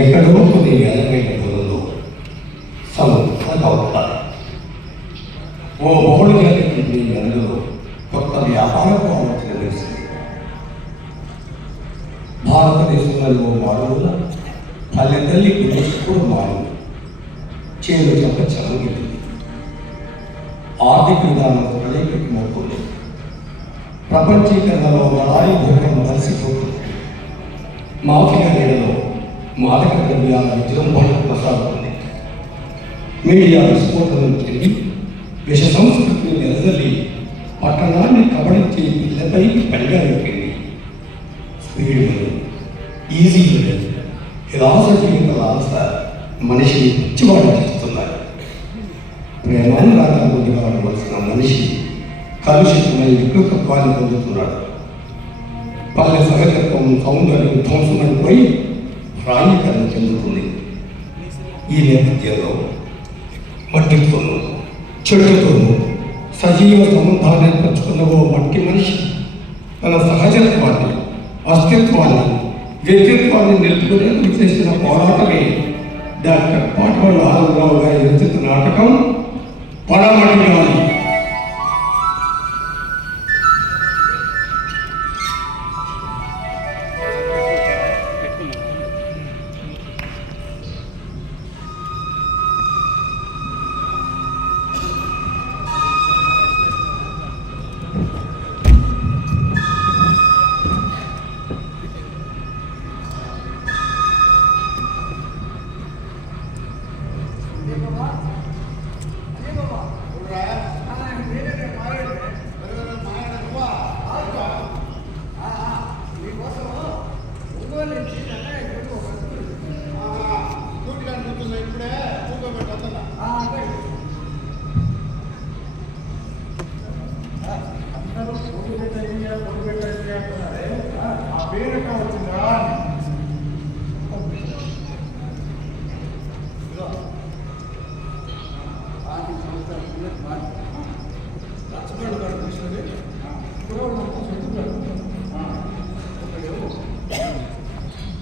ఎక్కడో కొన్ని వేలమైన దూరంలో అవుతారు. ఓ బహుళ జాతి నెలలో కొత్త వ్యాపార ఆలోచన వేసింది. భారతదేశంలో ఓ మారుల పల్లె తల్లి గురించి కూడా మారింది. చేరు చెప్ప చదవగింది. ఆర్థిక విధానం ప్రళయమవుతుంది. ప్రపంచీకరణలో మలాయి భూగం కలిసిపోతుంది. మాఫియా నీడలో మాదక ద్రవ్యాల విజృంభణ కొనసాగుతుంది. మీడియా విస్ఫోటనం చెంది విష సంస్కృతిని నెలజల్లి పట్టణాన్ని కబడించే పిల్లపైకి పనిగాలిపోయింది. స్పీడ్ మనీ, ఈజీ లివర్, విలాస జీవితాల ఆశ మనిషిని పిచ్చివాడు చేస్తున్నాయి. ప్రేమానురాగాలు ముందుగా ఉండవలసిన మనిషి కలుషితమై వికృతత్వాన్ని పొందుతున్నాడు. పల్లె సహజత్వం, సౌందర్యం ధ్వంసమైపోయి ప్రాణీకరణ చెందుతుంది. ఈ నేపథ్యంలో మట్టితోనూ చెట్టుతోనూ సజీవ సంబంధాన్ని పంచుకున్న ఓ మట్టి మనిషి తన సహజత్వాన్ని, అస్తిత్వాన్ని, వ్యక్తిత్వాన్ని నిలుపుకునేందుకు చేసిన పోరాటమే డాక్టర్ పాటవాళ్ళ ఆనందరావు గారి రచిత నాటకం పడమటి గాలి.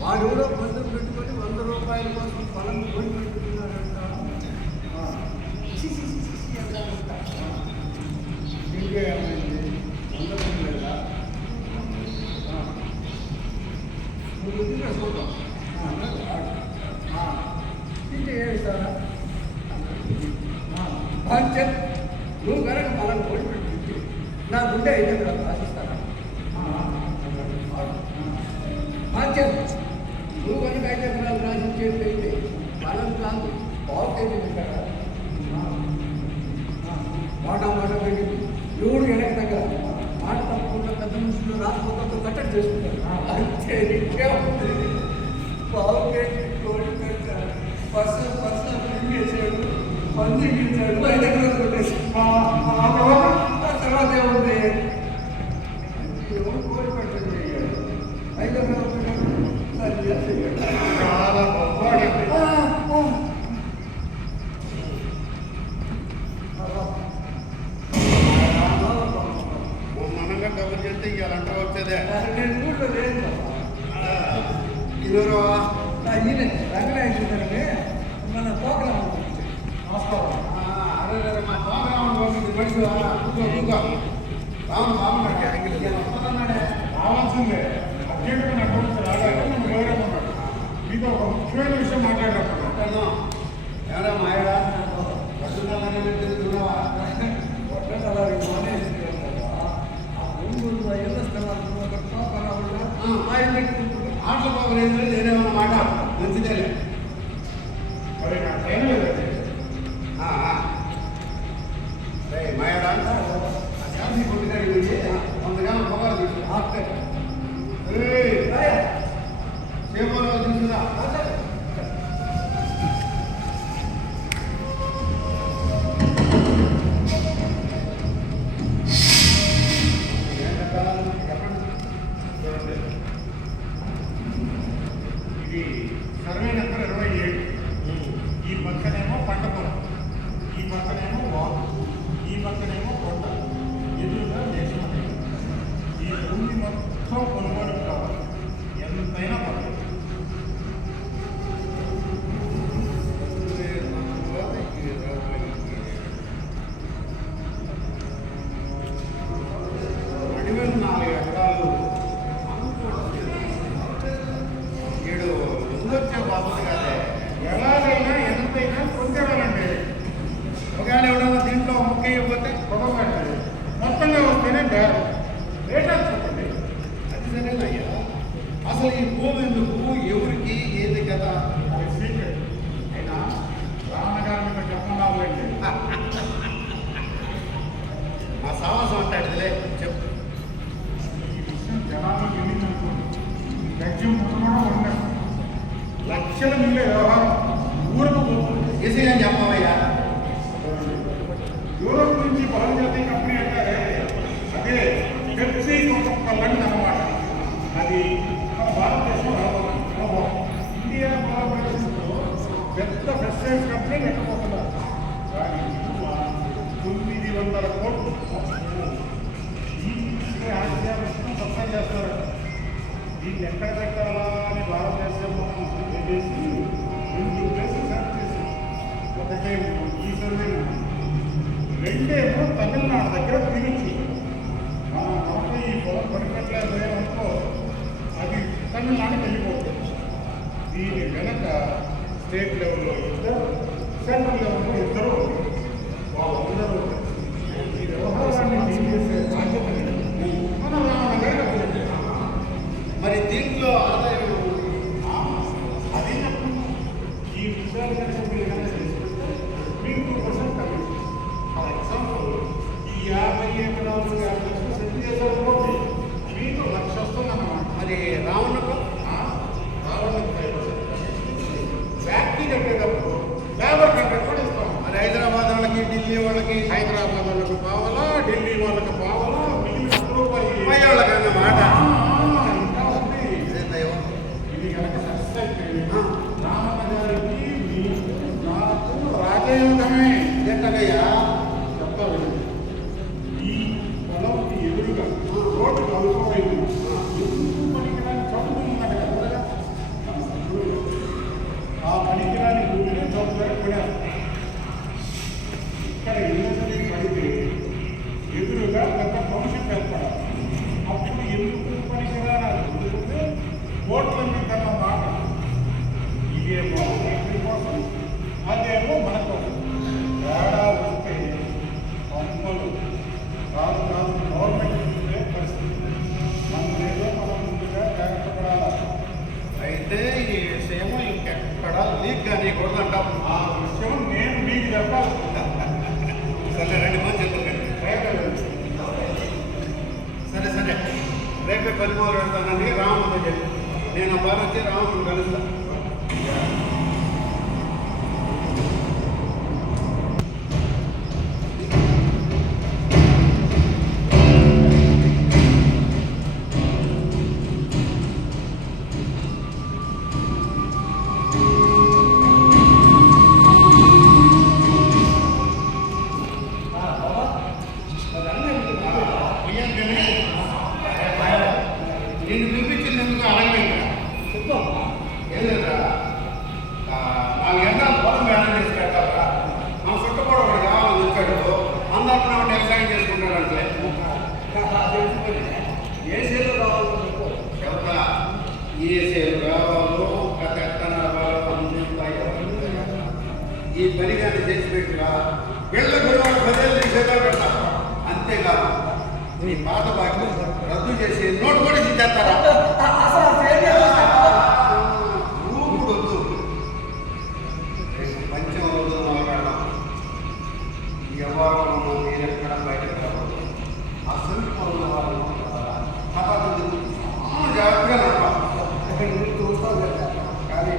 వాడు మందులు పెట్టుకొని 100 రూపాయల కోసం పొలం కొని పెట్టుకున్నారంట. నువ్వు కనుక పొలం కొని పెట్టి నా గుండె అయితే ఆశిస్తాను. నువ్వు కనుక 5 ఎకరాలు రాసి చేస్తే పొలం ప్లాన్ బాగు కేజీ కదా మాట పెట్టి ఎవడు వెనక దగ్గర మాట తప్పకుండా పెద్ద మనుషులు రాకపోతే కట్టడి చేసుకుంటారు. అంతే బాగు కేజీ కోడి పెట్టారు, పర్స చేశాడు, మంది గీశాడు, 5 ఎకరాలు కొట్టేసి తర్వాత ఏముంది ఎవరు కోడి పెట్టండి 5 ఎకరాలు చాలా మనంగా డబ్బులు చేస్తే ఇవాళంట వచ్చేదే. రంగనాయకుడికి మన ప్రోగ్రామ్ మా ప్రోగ్రామ్ రావాల్సిందే. అర్జెంటుగా నా కొడుకు రాలేదు, నన్ను గౌరవం ఉన్నాడు. మీతో ఒక ముఖ్యమైన విషయం మాట్లాడతాను. ఎవరా మాయడా ఆటల బాబు నేనేమన్నా మాట మంచిదేలే. మరి నాకు టైం లేదు. మాయడా ఇది సర్వే నెంబర్ 27. ఈ పక్కనేమో పంట పొలం, ఈ పక్కనేమో వాగు, ఈ పక్కనేమో కొండ, ఎదురుగా దేశం. ఈ భూమి మొత్తం కొనుగోలు కావాలి, ఎంతైనా పర్లేదు. అడవిలో 4 ఎకరాలు ఏడు ముందొచ్చే బాబులు కాదే. ఎలాగైనా ఎంతైనా పొందేవాలండి. ఒకవేళ ఎవడన్నా దీంట్లో ముక్క ఇవ్వకపోతే పొడవండి, మొత్తంగా వస్తేనే బేరం. రేట్ ఎంత చెప్పండి? అది సరేనయ్యా. అసలు ఈ భూమి ఎందుకు, ఎవరికి, ఏది కదా? అది సీక్రెట్. అయినా రామగారి మీద చెప్పండి. నా సావాసం అంటాడులే చెప్పు. ఈ విషయం జనాలకు వెళ్ళిందనుకోండి, లక్ష్యం ముసమడం ఉండదు. లక్షల మిల్లే వ్యవహారం ఊరకు పోతుంది. ఏసీని చెప్పవయ్యా. యూరోప్ నుంచి బహుజాతీయ కంపెనీ అంటారే, అదే పెప్సీ కొనుక్కోవాలని అన్నమాట. అది మన భారతదేశం అనుభవం. ఇండియా భారతదేశంలో పెద్ద ఫ్రెషర్స్ కంపెనీ పెట్టబోతున్నారు. దాని విలువ 900 కోట్లు. ఈ ఆసియా మొత్తం సప్లై చేస్తారు. దీన్ని ఎక్కడ పెట్టాలా అని భారతదేశంలో చేసి 2 ప్లేసెస్ సెలెక్ట్ చేసి, ఒకటేమో ఈ సర్వే, రెండేమో తమిళనాడు దగ్గర తిరిగి మనం కనుక ఈ పొలం కొనుక్కట్లేదు అనుకో, అది తమిళనాడుకి వెళ్ళిపోతుంది. దీని వెనక స్టేట్ లెవెల్లో ఇద్దరు, సెంట్రల్ లెవెల్లో ఇద్దరు, వాళ్ళందరూ ఈ వ్యవహారాన్ని డీల్ చేసే బాధ్యత మన రావణ గారికి అప్పచెప్పారు. మరి దీంట్లో ఆదాయం అదే చెప్తున్నా. ఈ విషయాలు కనుక మీరు కనుక చేసుకుంటే మీకు 2% కమిషన్. ఫర్ ఎగ్జాంపుల్, ఈ 50 ఎకరాలు 50 లక్షలు సెట్ చేసేటప్పుడు మీకు 1,00,000 వస్తుందన్నమాట. మరి రావణకు రావడానికి 5%. ఫ్యాక్టరీ కట్టేటప్పుడు లేబర్ కంటే కూడా ఇస్తాం. మరి హైదరాబాద్ వాళ్ళకి, ఢిల్లీ వాళ్ళకి, హైదరాబాద్ వాళ్ళకి పావాలా, ఢిల్లీ వాళ్ళకి పావాలా, మిగిలిన రూపాయి ముప్పై వాళ్ళకన్న మాట. ఇంకా ఉంది. ఇదేందయ్యో? ఇది కనుక సక్సెస్ అయితే రామన్న గారికి, మీకు, నాకు రాజయోగమే. ఎట్టగయ్యా? చెప్పాలి. ఈ పొలంకి ఎదురుగా రోడ్డు కలుపుకోలేదు. ఎందుకు పనికిరాని చదువు ఉందంట కదా. ఆ పనికిరాని భూమిని చదువుతారు కొనేస్తారు. ఇక్కడ ఇండస్ట్రీ పడితే ఎదురుగా పెద్ద టౌన్షిప్ ఏర్పడాలి. అప్పుడు ఎందుకు పనికిరాని ఎందుకంటే ఓట్లన్నీ కన్నా మాట. ఇదేమో రైతుల కోసం, అదేమో మన కోసం. తేడా వస్తే పంపలు కాదు గవర్నమెంట్ ఉండే పరిస్థితి. మనదేదో మనం ముందుగా జాగ్రత్త పడాలి. అయితే ఈ విషయం ఇంకెక్కడ లీక్ కానీ కూడా అంటాం. ఆ విషయం నేను మీకు చెప్పాలి. సరే, 2 మంది చెప్పండి. సరే సరే, రేపే 13 పెడతానండి. రామతో చెప్పి నేను ఆ బాగా వచ్చి రామను కలుస్తాను. నిన్ను పిలిపించినందుకు అడగలేదు. ఏం లేదా, 4 గంటల పొలం మేడం చేసి పెట్టాలరా. మన చుట్టపూడ ఒకటి కావాలని వచ్చాడు. అందరూ వ్యవసాయం చేసుకుంటాడంటే ఏ సేలు రావాలో చెప్పు. చెప్తా. ఏ సేలు కావాలో, గత ఎత్తన రావాలో ఈ పని కానీ చేసి పెట్టిరా. వీళ్ళ గుడివాడు 10 ఏళ్ళు చేతిలో పెడతా. అంతేకాదు, నీ పాత బాకీ రద్దు చేసి నోటు కూడా ఇచ్చేస్తారా? వద్దు. పంచం రోజు మాట్లాడదాం. ఈ వ్యవహారంలో నేను ఎక్కడ బయటకు రావద్దు. అసలు పనుల వాళ్ళు జాగ్రత్తగా నడపాలి. చూస్తావు కదా. కానీ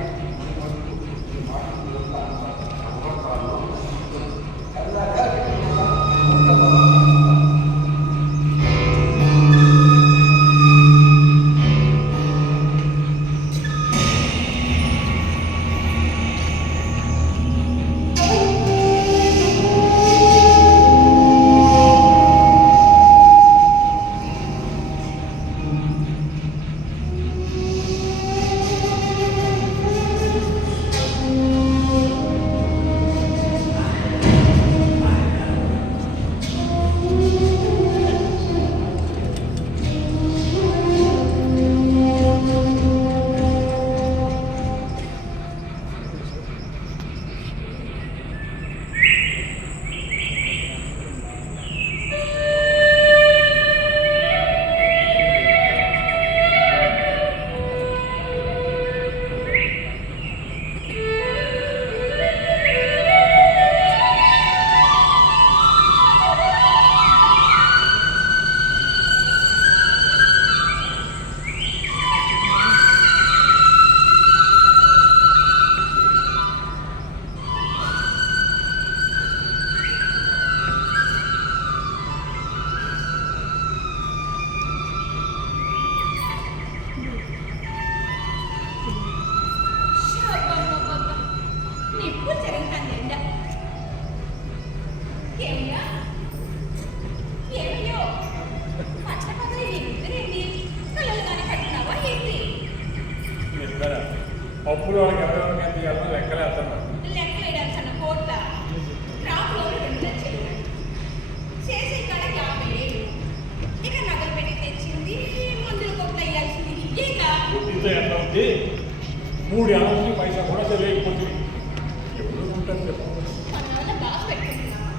డబ్బులు వాళ్ళకి ఎవరెవరికి ఎంత ఇవ్వాలో లెక్కలేస్తున్నాడు. లెక్క వేయాల్సిన కోట్ల క్రాప్లో 2 లక్షలు చేసే కాడ 50,000 ఇక నగలు పెట్టి తెచ్చింది మందులు కోట్ల వేయాల్సింది ఇక వడ్డీతో ఎంత ఉంది? 3 ఏళ్ళ నుంచి పైసా కూడా తెలియకపోతుంది. ఎప్పుడు ఉంటుంది చెప్పు. మన వల్ల దాచి పెట్టుకుంటున్నామా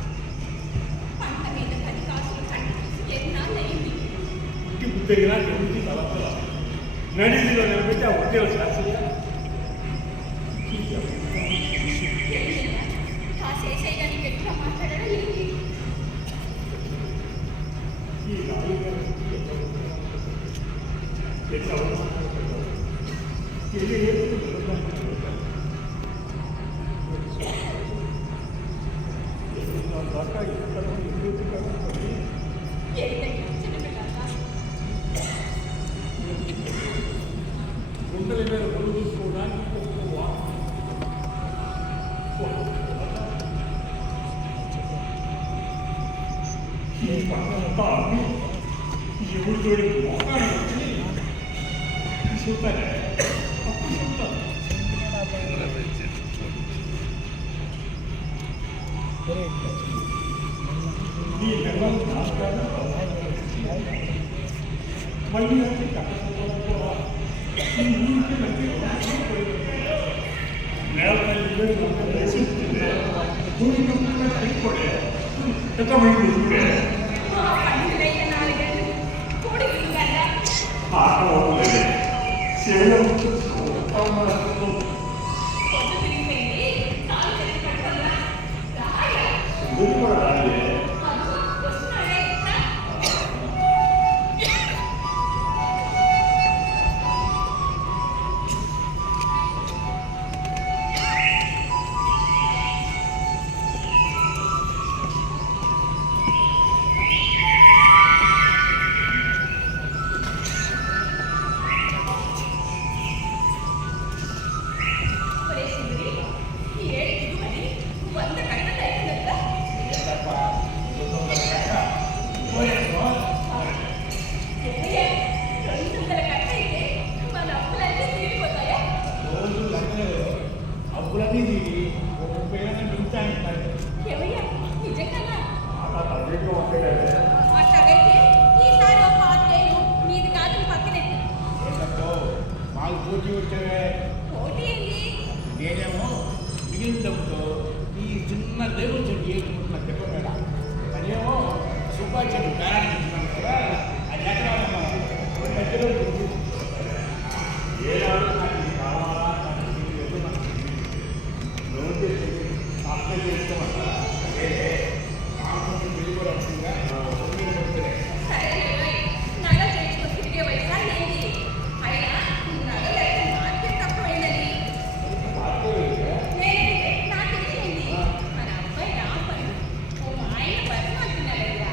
పంట మీద 10 కాసులు పండించి ఎన్నాళ్ళయింది ఇంటికి తిరిగినా ఇంటికి తలపల నడిదిలో నిలబెట్టి ఆ వడ్డీలు శాస్త్రీయ ఆ చేసే కానీ గట్టిగా మాట్లాడారా ఏంటి ఈ 4 వేల ఎట్లా ఏంటయ్యా చిన్నపిల్లగా గుంటల మీద ఒళ్ళు చూసుకోవడానికి ఈ పక్కనంతా అమ్మి ఎవరు చూడి మొక్కని వచ్చి చూస్తానే అప్పుడు చూస్తాను. ఈ నెల మళ్ళీ వచ్చి ఎంత మంది తీసుకుంటే పండుగలైన 4 ఏళ్ళు కోడి పిల్లగా ఆటలేదు చేయడం పొద్దు తిరిగిపోయింది కాలు చేతి పట్టుకున్నా రాయా కూడా రాలే అబ్బో వస్తున్నాడే ఈ ఏడు దిగుమని 100 కట్టలు అయిపోయిందా ఏమయ్యా 200 కట్ట అయితే మన అప్పులన్నీ తీరిపోతాయా అప్పులన్నీ ఒక 30 మిగుతాయంటారు ఏమయ్యా నిజంగానా అదేంటో ఉంటాయి అట్లాగైతే ఈసారి ఒక 5,000 నీది కాదు పక్కనెట్టి మాకు పోటీ వచ్చావే పోటీ ఏంటి నేనేమో మిగిలిన డబ్బుతో ఈ చిన్న దేవుడు చెట్టు వేసుకుంటున్న దెబ్బ మీద అదేమో సుబ్బాయి చెట్టు ప్రారంభించినాను కదా అది ఎక్కడ మధ్యలో ఏడాడు నాకు ఇది కావాలా నాకు ఇది లేదు నాకు లోన్ అప్లై చేసుకోమంటారా అదే కాంపౌండ్ బిల్లు కూడా వస్తుందిగా సరే నగలు చేయించుకొని తిరిగే వయసా ఏంటి అయినా నగలు అయితే మార్కెట్ తక్కువైందని నేనైతే నాకు తెలిసింది మన అబ్బాయి రాంపని ఓ మా ఆయన బస్సు అంటున్నాడయ్యా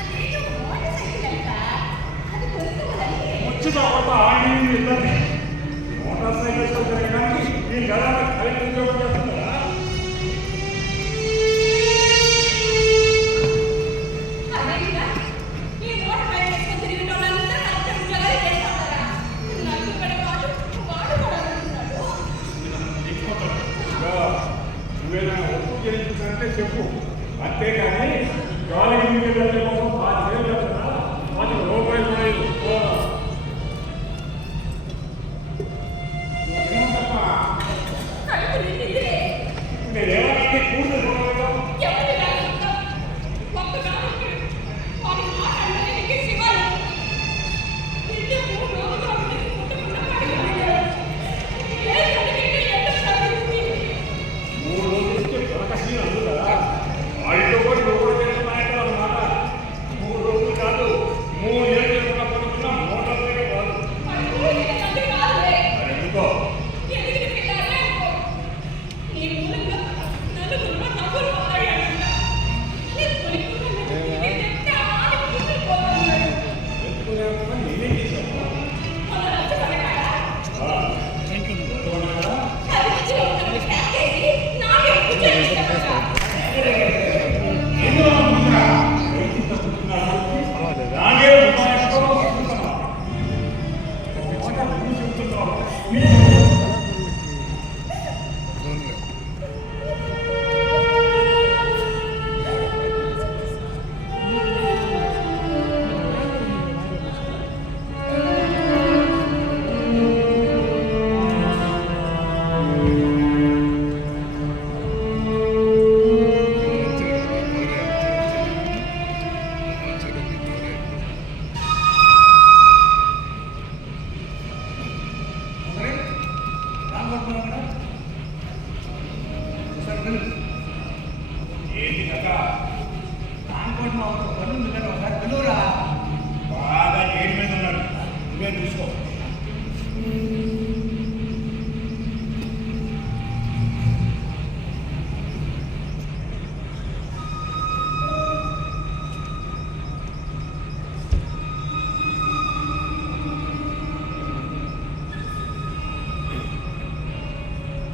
అదేదో మోటార్ సైకిల్ అంట అది కొనుక్కోవాలని వచ్చి తర్వాత ఆడిని ఇద్దరిని మోటార్ సైకిల్ తిరగడానికి ఈ గల కరెంట్ ఉద్యోగం చేస్తున్నారా అదేగా ఈ మోటార్ బైక్ వేసుకొని తిరిగేటోళ్ళంతా కరెక్ట్ ఉద్యోగాలు చేస్తారా నాకు ఇక్కడ కాదు వాడు కూడా అంటున్నాడు నువ్వేనా ఒప్పు చేయించుకుంటే చెప్పు అంతేగాని గాలి కోసం 5,000 కదా 10 రూపాయలు కూడా మాకు పని ఉంది కానీ ఒకసారి పిలువురా. బాగా ఏడు మీద ఉన్నాడు, నువ్వే చూసుకో.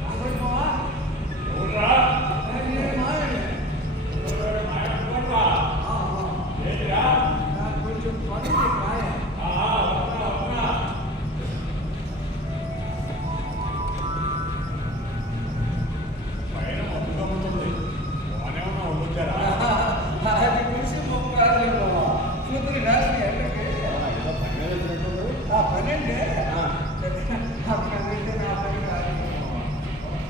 రాబోయే మావా, ఎవరురా? నేను మావయ్యని. ఎవరురా? ఆ, ఏంటిరా? నాకు కొంచెం పని ఉంది మాయ. వస్తున్నా. పైన మబ్బుగా ఉంటుంది, బాగానే ఉన్నా వచ్చారా? అది కురిసి మొక్క రాజు మావా. కూతురి రాసి ఎక్కడికి? ఏదో పని మీద వచ్చినట్టు. ఆ పని అంటే ఆ పని అంటే నా పని కాదు మావా.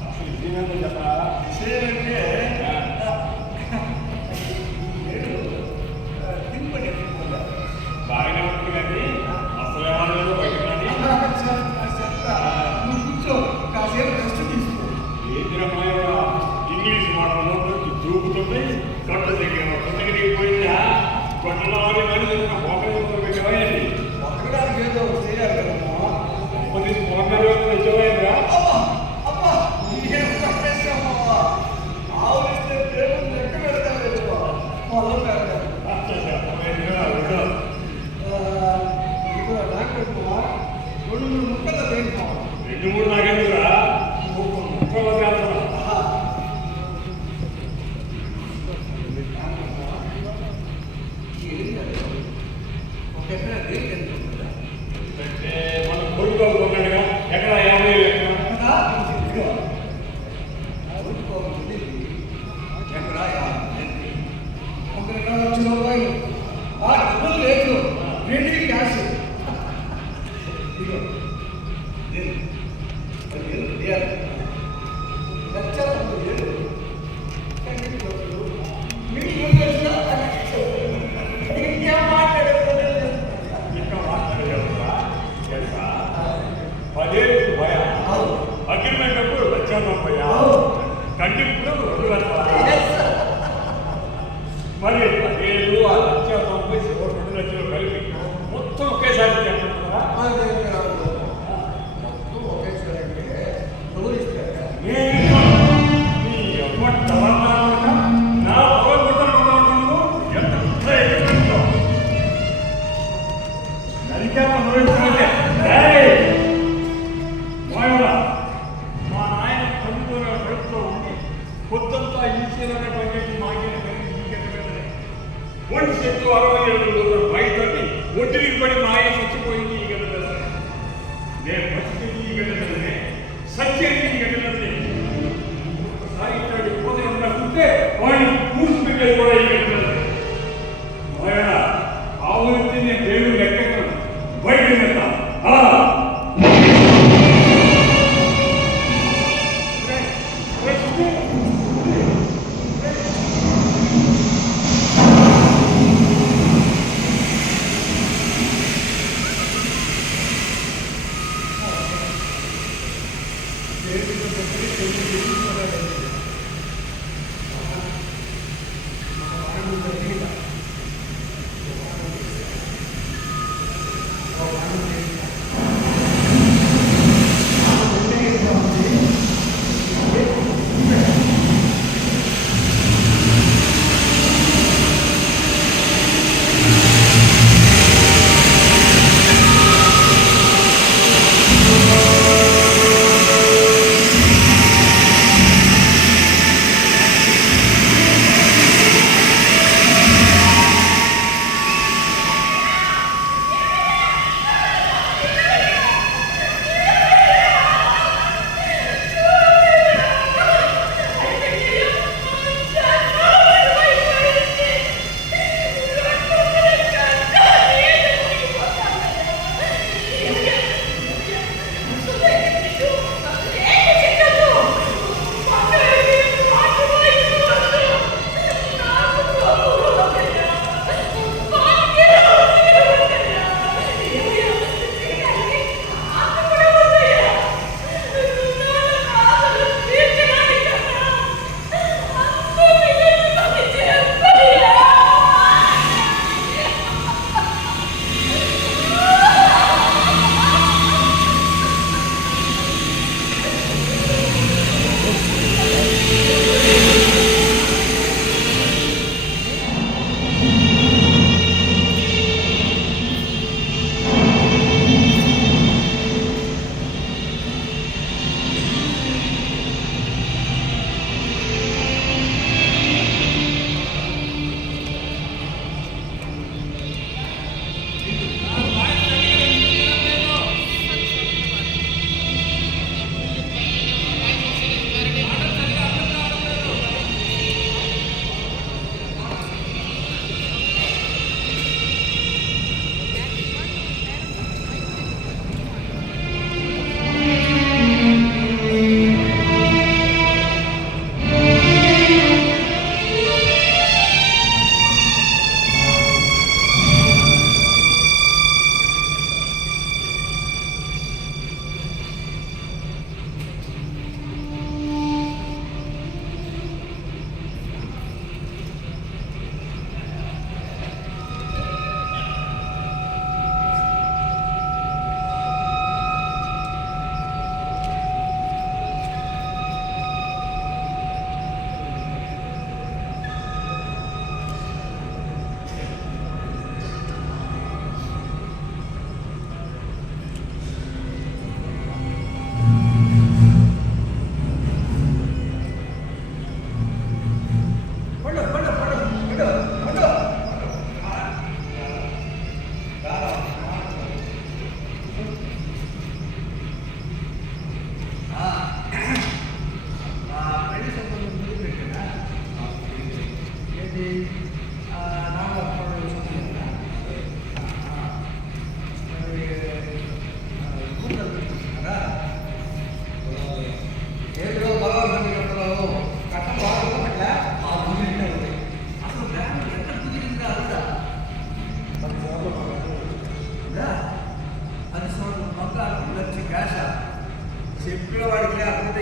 అసలు ఇదేమో చెప్పరా? విషయమంటే తింపడి బాగానే ఉంటుంది కానీ అసలు ఏమన్నా బయట కానీ చెప్తా. నువ్వు కూర్చో, కాసేపు రెస్ట్ తీసుకో. ఏంద్రమాయవా ఇంగ్లీష్ మాటలు దూకుతుంది, గొడ్డ దగ్గర కొత్తగా పోయిందా? గొడ్డలో మనిషి హోటల్ పెట్టేవాయండి. బతకడానికి ఏదో ఒకటి చేయాలి కదా మావా. కొద్ది హోటల్ తెచ్చేవాయండిరా. అబ్బా అబ్బా ఏం పట్టేశావు మావా. ఆవులిస్తే దేవుని లెక్క పెడతాడు పొలం పెడతాడు. ఇదిగో డాక్టర్ మావా, 2-3 ముక్కలు దేని మావా. 2-3 నాగేంద్రా ముక్కలు చేస్తున్నా. ఒక ఎకరా రేట్ ఎంత ఉంటుందా? అంటే మన కొడుకు కొన్నాడుగా ఎక్కడ 50 ఎకరా. కదా ఇదిగో ఊరుకోవాలి. ఎకరా 50 ఒక ఎకరా ₹1,00,000. ఆ డబ్బులు లేదు, రెడీ క్యాష్. ఇదిగో నేను 10,000 ఇవ్వాలి. లక్షలు 10,000 కంటికి డబ్బులు. మీకు ముందు వచ్చినా ఇంకేం మాట్లాడేది? ఇంకా మాట్లాడేవరా? ఎట్లా 10,000 భయా? అవును. అగ్రిమెంట్ అప్పుడు 1,90,000. అవును. కంటిప్పుడు 2,00,000. మరి 10,000 ఆ 1,90,000 చివరి 2,00,000 కలిపి మొత్తం ఒకేసారి చెప్పమంటారా? మొత్తం ఒకేసారి అంటే డబ్బులు ఇస్తారా? నేను నీ అమ్మ తలనాక నా పొలం కొట్టను ఎంత ఎక్కించుకో నరికేమో అనుభవించాలంటే మా నాయన చదువుకునే కడుపులో ఉండి పొద్దంతా ఈసీలోనే పనిచేసి మాగిన ఒంటి చెట్టు 67 రోజులు బయటని ఒడ్డుకి పడి మాయ చచ్చిపోయింది ఈ గడ్డ నేను బతికి ఈ గడ్డనే సత్యం ఈ గడ్డనే ఒకసారి ఇట్లాంటి పోతే ఉన్నట్టుంటే వాడిని పూర్తి కూడా ఈ గడ్డనే మాయ ఆవులకి నేను దేవుడు లెక్కను బయట వెళ్తా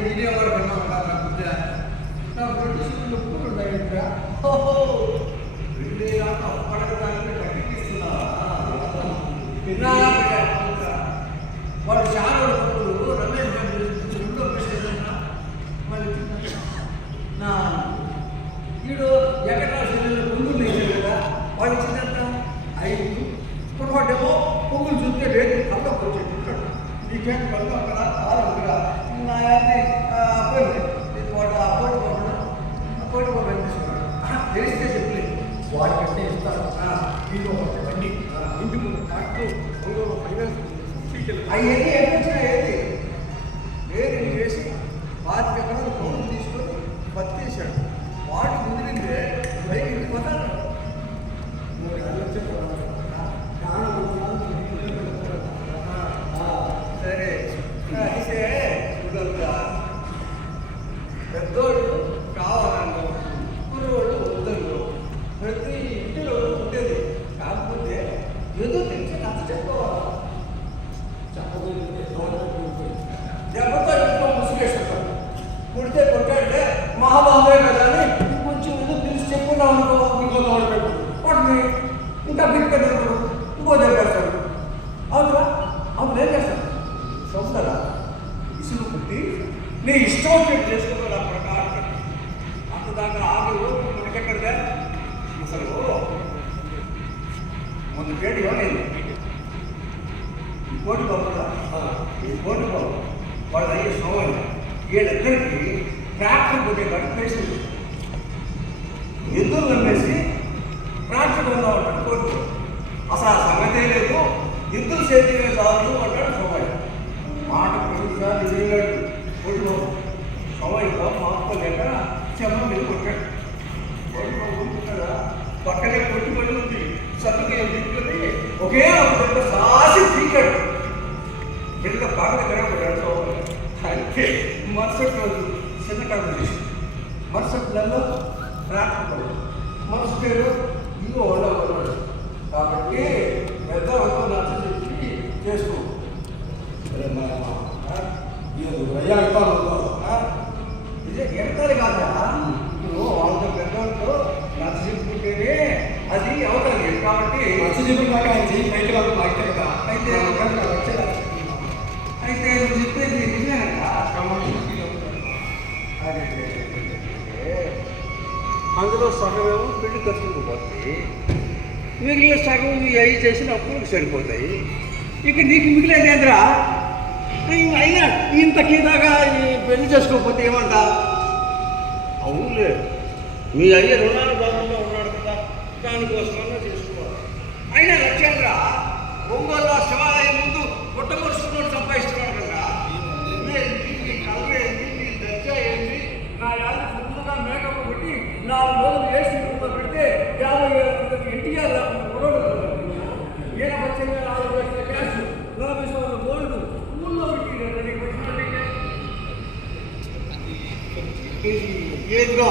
ఇదేవాడు కన్నా నా బుద్ధ నాకు 2 సీట్లు పూలు ఉన్నాయంటరా. ఓహో వెళ్ళే అప్పడగడానికి కట్టిస్తున్నా వాడు చాలా రమేష్ గారు రెండో ప్రశ్న మళ్ళీ నా వీడు ఎక్కడ పొంగులు వేసాడు కదా వాడు ఇచ్చినంత 5 పొరపాటేమో పొంగులు చూస్తే రేటు కళ్ళకు వచ్చేట్టున్నాడు. నీకేం కళ్ళు అక్కడ కాలంగా నా అబ్బాయి వాడు అబ్బాయి కనిపిస్తున్నాడు. తెలిస్తే చెప్పలేదు వాడి కంటే ఇస్తాడు. వీడు ఒక బండి ఇంటి ముందు ట్రాక్టర్ ఫైనాన్స్ అవన్నీ ఎక్కడొచ్చినా ఏది వేరు వేసి 5 ఎకరాలు పొంగులు తీసుకొని బతికేశాడు. వాడు ముదిరిందే బయట పోతాడు. సరే అయితే చూడగా పెద్దోళ్ళు కావాలన్నా కుర్రోళ్ళు వద్దరు. ప్రతి ఇంటిలో ఉండేది. కాకపోతే ఏదో తెలిసి నచ్చ చెప్పుకోవాలి. దెబ్బతో ఇంట్లో ముసుగేసుకుంటాడు. కుడితే కొట్టాడే మహాబాబే కదా అని కొంచెం ఏదో తెలిసి చెప్పుకున్నాం అనుకో ఇంకో తోడు పెట్టు వాటిని ఇంకా బిడ్డలు ఇంకో దెబ్బేస్తాడు. అవునా అవును ఏం చేస్తాడు సొంతగా ఇసులు పుట్టి నీ ఇష్టం వచ్చేది చేసుకోవాలి. ఆ ప్రకారం అంతదాకా ఆగి మనకెక్కడిదే అసలు మొన్న పేరు ఇవ్వలేదు. ఈ కోటి బాబుగా ఈ కోటి బాబు వాళ్ళు అయ్యే సోమని వీళ్ళిద్దరికి ట్రాక్టర్ కొట్టే కాదు పేసింది. ఎద్దులు నమ్మేసి ట్రాక్టర్ కొందా ఉంటాడు కోటి. అసలు ఆ సంగతే లేదు. ఎద్దులు సేద్యమే చాలు అంటాడు సోమయ్య. మాట ప్రతిసారి వెళ్ళాడు కోటి బాబు. సోమయ్య మాత్రలేక చెమ్మ మీద కొట్టాడు. కోటి బాబు కొట్టుకున్నాడా పక్కనే కొట్టి పడి ఉంది. సత్తుకి దిక్కుని ఒకే ఒక దెబ్బ సాసి పీకాడు. బిడ్డ పాటలు కనబడ్డాడు సోమయ్య. అయితే మరుసటి రోజు చిన్న కాదు చేసి మరుసటి నెలలో ట్రాక్టర్ మరుసటి ఇంకో ఉండకూడదు. కాబట్టి పెద్ద నచ్చ చెప్పి చేసుకో. ఇదే ఎడతారు కాదా ఇప్పుడు వాళ్ళతో పెద్దవాళ్ళతో నచ్చ చెప్పుకుంటేనే అది అవుతుంది. కాబట్టి అయితే నువ్వు చెప్పేది నిజమేనట. అందులో సగమేమో పెళ్లి ఖర్చుకు పోతాయి. మిగిలిన సగం అవి చేసిన అప్పులకు సరిపోతాయి. ఇక నీకు మిగిలేదేంద్రా? అయినా ఇంతకీ దాకా పెళ్లి చేసుకోకపోతే ఏమంటా? అవునులే మీ అయ్యే రుణాలు బాగుండా ఉన్నాడు కదా దానికోసమన్నా చేసుకోవాలి. అయినా లక్ష్యేంద్ర ఒంగోలు శివాలయం ముందు పుట్టమరుచుకున్నాడు సంపాదిస్తున్నాడు కదా. నీ కలర్ ఏంటి నీ దర్జ ఏంటి? నా యాళ్ళు ఫుల్గా మేకప్ కొట్టి 4 రోజులు వేసి పెడితే 50,000 ఎన్టీఆర్ ఈయన వచ్చే 4 లక్షల క్యాష్ 40,000 గోల్డ్ ఊళ్ళో ఏదిగా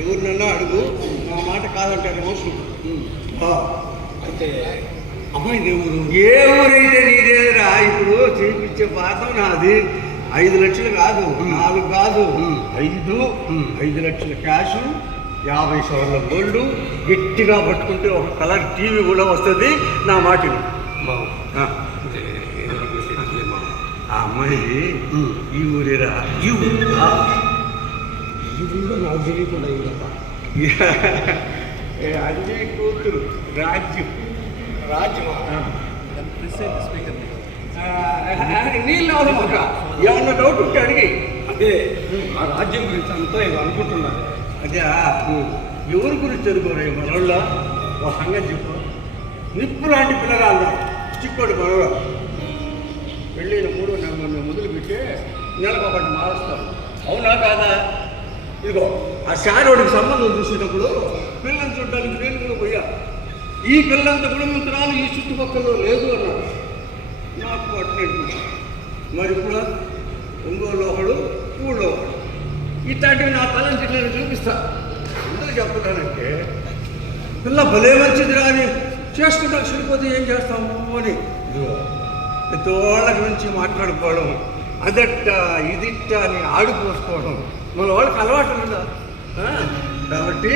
ఎవరినన్నా అడుగు నా మాట కాదంటారు మోసం. అయితే అమ్మాయి దేవుడు ఏ ఊరైతే నీదేరా ఇప్పుడు చేయించే పాఠం నాది. 5 లక్షలు కాదు 4 కాదు 5 లక్షల క్యాష్ 50,000 గోల్డ్ గట్టిగా పట్టుకుంటే ఒక కలర్ టీవీ కూడా వస్తుంది. నా మాటని ఆ అమ్మాయి ఈ ఊరేరా ఈ ఊరు నాకు తెలియకుండా అంజీ కూతురు రాజ్యం నీళ్ళు అవసరం ఏమన్నా డౌట్ ఉంటే అడిగి. అదే ఆ రాజ్యం గురించి అంతా ఏదో అనుకుంటున్నారు. అదే ఎవరి గురించి చదువుకోరా మనోళ్ళ ఒక సంగతి చెప్పు. నిప్పు లాంటి పిల్లగాళ్ళు చిక్కోడు మనోడు వెళ్ళిన 3 నెలలు మొదలుపెట్టి నెలకు ఒకటి మారుస్తారు. అవునా కాదా? ఇదిగో ఆ శారోడికి సంబంధం చూసేటప్పుడు పిల్లల్ని చూడడానికి నేను కూడా పోయా. ఈ పిల్లంత గుణమంతురాలు ఈ చుట్టుపక్కల లేదు అన్నాడు. నాకు అట్టినట్టు మరి ఇప్పుడు ఒంగోలు ఒకడు ఊళ్ళో ఒకడు ఇట్లాంటివి నా తలని నేను చూపిస్తా. ఎందుకు చెప్తున్నానంటే పిల్ల భలే మంచిది రాని చేసుకుంటా సరిపోతే ఏం చేస్తాము అని పెద్దవాళ్ళ గురించి మాట్లాడుకోవడం అదట్ట ఇదిట్ట అని ఆడిపోసుకోవడం మన వాళ్ళకి అలవాటు ఉందా కాబట్టి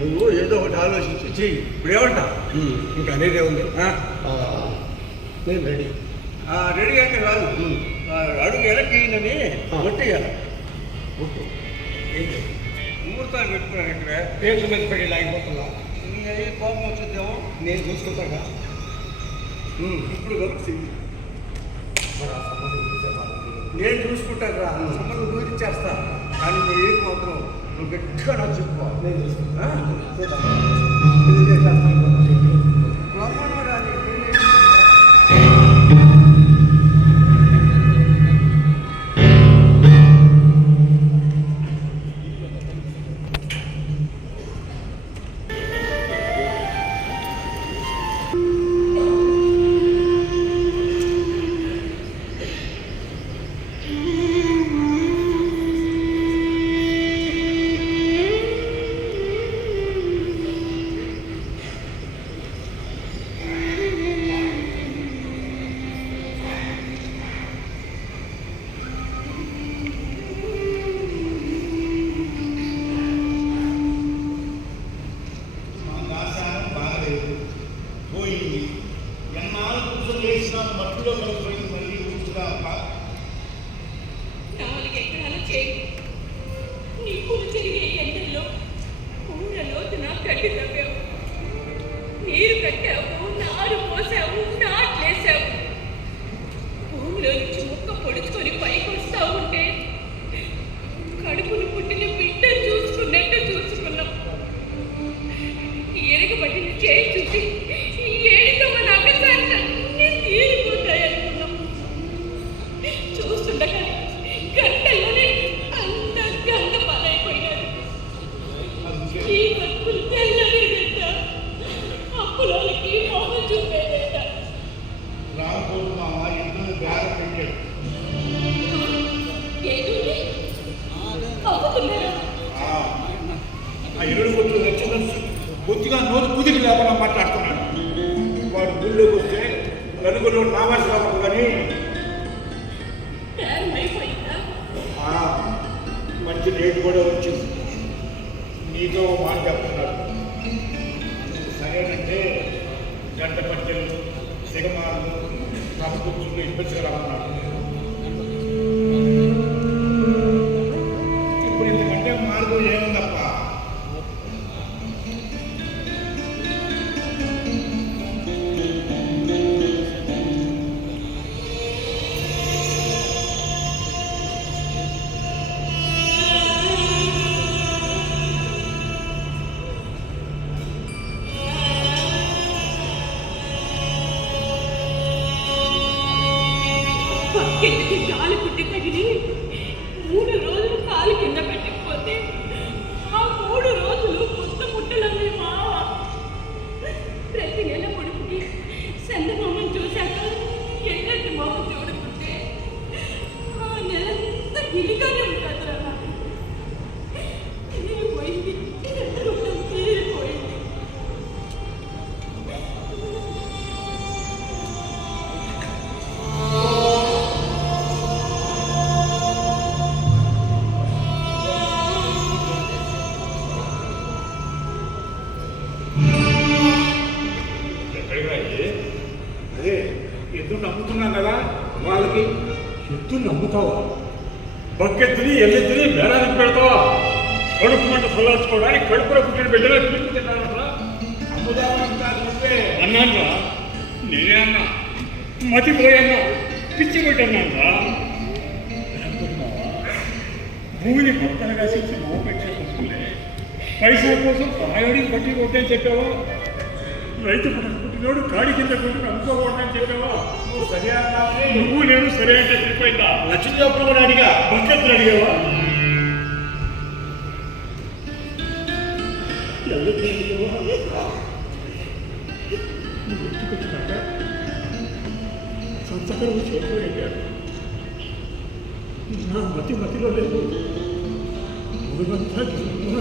నువ్వు ఏదో ఒకటి ఆలోచించి చెయ్యి. ఇప్పుడు ఏమంటా ఇంకా అనేదే ఉంది. నేను రెడీ. రెడీ అంటే కాదు, అడుగు ఎలక్కిందని ఒట్టేయాలి. ఓకే. ముహూర్తాలు పెట్టుకున్నాను ఇక్కడ. పేరు మీద పడి లాగిపోతున్నా. నీ అయ్యి కోపం వచ్చేద్దాము. నేను చూసుకుంటాగా. ఇప్పుడు కలిసి మరి ఆ సంబంధం చేసేవాళ్ళకి నేను చూసుకుంటాను రా, సంబంధం దూరిచ్చేస్తా. కానీ నువ్వు ఏం మాత్రం నువ్వు గట్టిగా నాకు చెప్పుకోవాలి. నేను చూసుకుంటా. నీరు కట్టావు, నారు పోసావు, నాట్లేసావు. భూమిలో నుంచి ముక్క పొడుచుకొని పైకి వస్తా ఉంటే కడుపును పుట్టిన బిడ్డను చూసుకున్నట్టు చూసుకున్నాం. ఎరగబట్టిన చేయి చూసి ఏడితో మన అక్కసాన్ని తీరిపోతాయి అనుకున్నాం. చూస్తుండగానే గంటల్లోనే అంత గంట పాలైపోయినారు. ఈ బతుకులు తెల్లలేదట, అప్పులకి మొహం చూపేదట. రాకపోతే మామ ఇద్దరు బేరం పెట్టాడు. ఏంటి అవుతున్నారా? ఆ ఇరుడు కొట్టు వచ్చిందని బొత్తిగా నోరు కుదిరి లేకుండా మాట్లాడుతున్నాడు. వాడు గుళ్ళోకి వస్తే నలుగురు నామాశ్రామం కానీ అయిపోయిందా? మంచి రేటు కూడా వచ్చింది. నీతో మాట చెప్తున్నాడు. సరేనంటే గంట పట్టెలు, సిగమాలు, రసగుచ్చులు ఇప్పించగలమన్నాడు. ఇప్పుడు ఇంతకంటే మార్గం ఏముందప్ప? పక్కింటికి గాలి పుట్టి తగిలి 3 రోజులు కాలు కింద పెట్టకపోతే ఆ 3 రోజులు కొత్త ముట్టలన్నీ మావ. ప్రతి నెల పొడుపుకి చందమామని చూశాక ఎన్నటి మొహం చూడకుంటే ఆ నెలంతా గిలిగానే ఉంటుంది రా. తీరిపోయింది, తీరిపోయింది. అదే ఎద్దు నమ్ముతున్నాం కదా, వాళ్ళకి ఎద్దు నమ్ముతావా? బక్కెత్తుని ఎల్లెత్తుని బేరానికి పెడతావా? కడుపు మంట చల్లార్చుకోవడానికి కడుపులో పుట్టిన బిడ్డలో పిలుపు తిన్నారా? అమ్ముదామంతా నువ్వే అన్నాను. నేనే అన్నా, మతిపోయన్నా, పిచ్చి పెట్టన్నారా? భూమిని మొత్తలుగా చేసి మోపెట్టేసుకుంటే పైసల కోసం పాయోడికి బట్టి కొట్టని చెప్పావా? రైతు పుట్టినోడు కాడి కింద కొట్టుకు అనుకోకూడదని చెప్పావా? నువ్వు సరే అన్నావే. నువ్వు నేను సరే అంటే సరిపోయిందా? లక్ష్మీ చెప్పడం కూడా అడిగా, బకెత్తులు అడిగావా? ఇంటికొచ్చినాక సంతకరం చేతులు పెట్టారు. నా మతిలో లేదు. ఊరంతా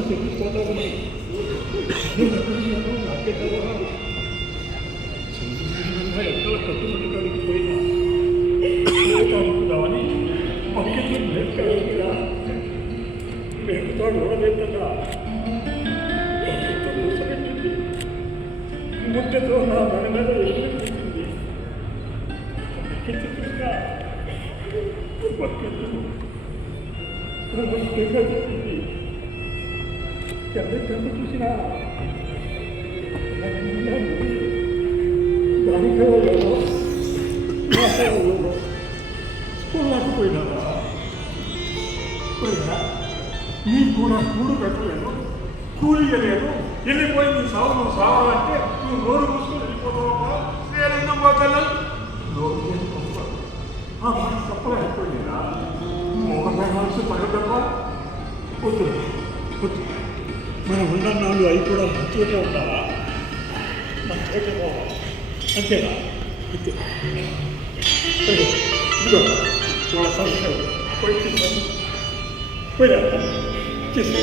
తెలిసిపోతావు. నేను ఎక్కడ నాకే తెలవా? ఎక్కడ కట్టుబడి కాడికి పోయినా కానిపోదామని మేముతో నోడలేకుండా కూర్చోబెట్టింది. ముద్దతో నా మన మీద ఎదురుకుంటుంది. చెప్పింది ఎంత చూసినా దానికో స్కూల్లోకి పోయినారా? పోయినా నీకు కూడా కూడు పెట్టలేను, కూలి ఇవ్వలేను, వెళ్ళిపోయి నీ సాగు నువ్వు సావాలంటే నువ్వు నోరు మూసుకొని వెళ్ళిపోతావా? నేనైనా పోతాను నోరు మూసుకుంటాను. ఆ మాట తప్పలేకపోయినా మోహన్ మనసు పడదమ్మా. వద్దు వద్దు, మనం ఉండన్నాళ్ళు అవి కూడా మంచిగా ఉండాలా, మంచిగా పోవాలి అంతేనా? అంతే. ఇదిగో వాళ్ళ సంస్థలు పోయి తీసుకొని పోయినా తీసుకు.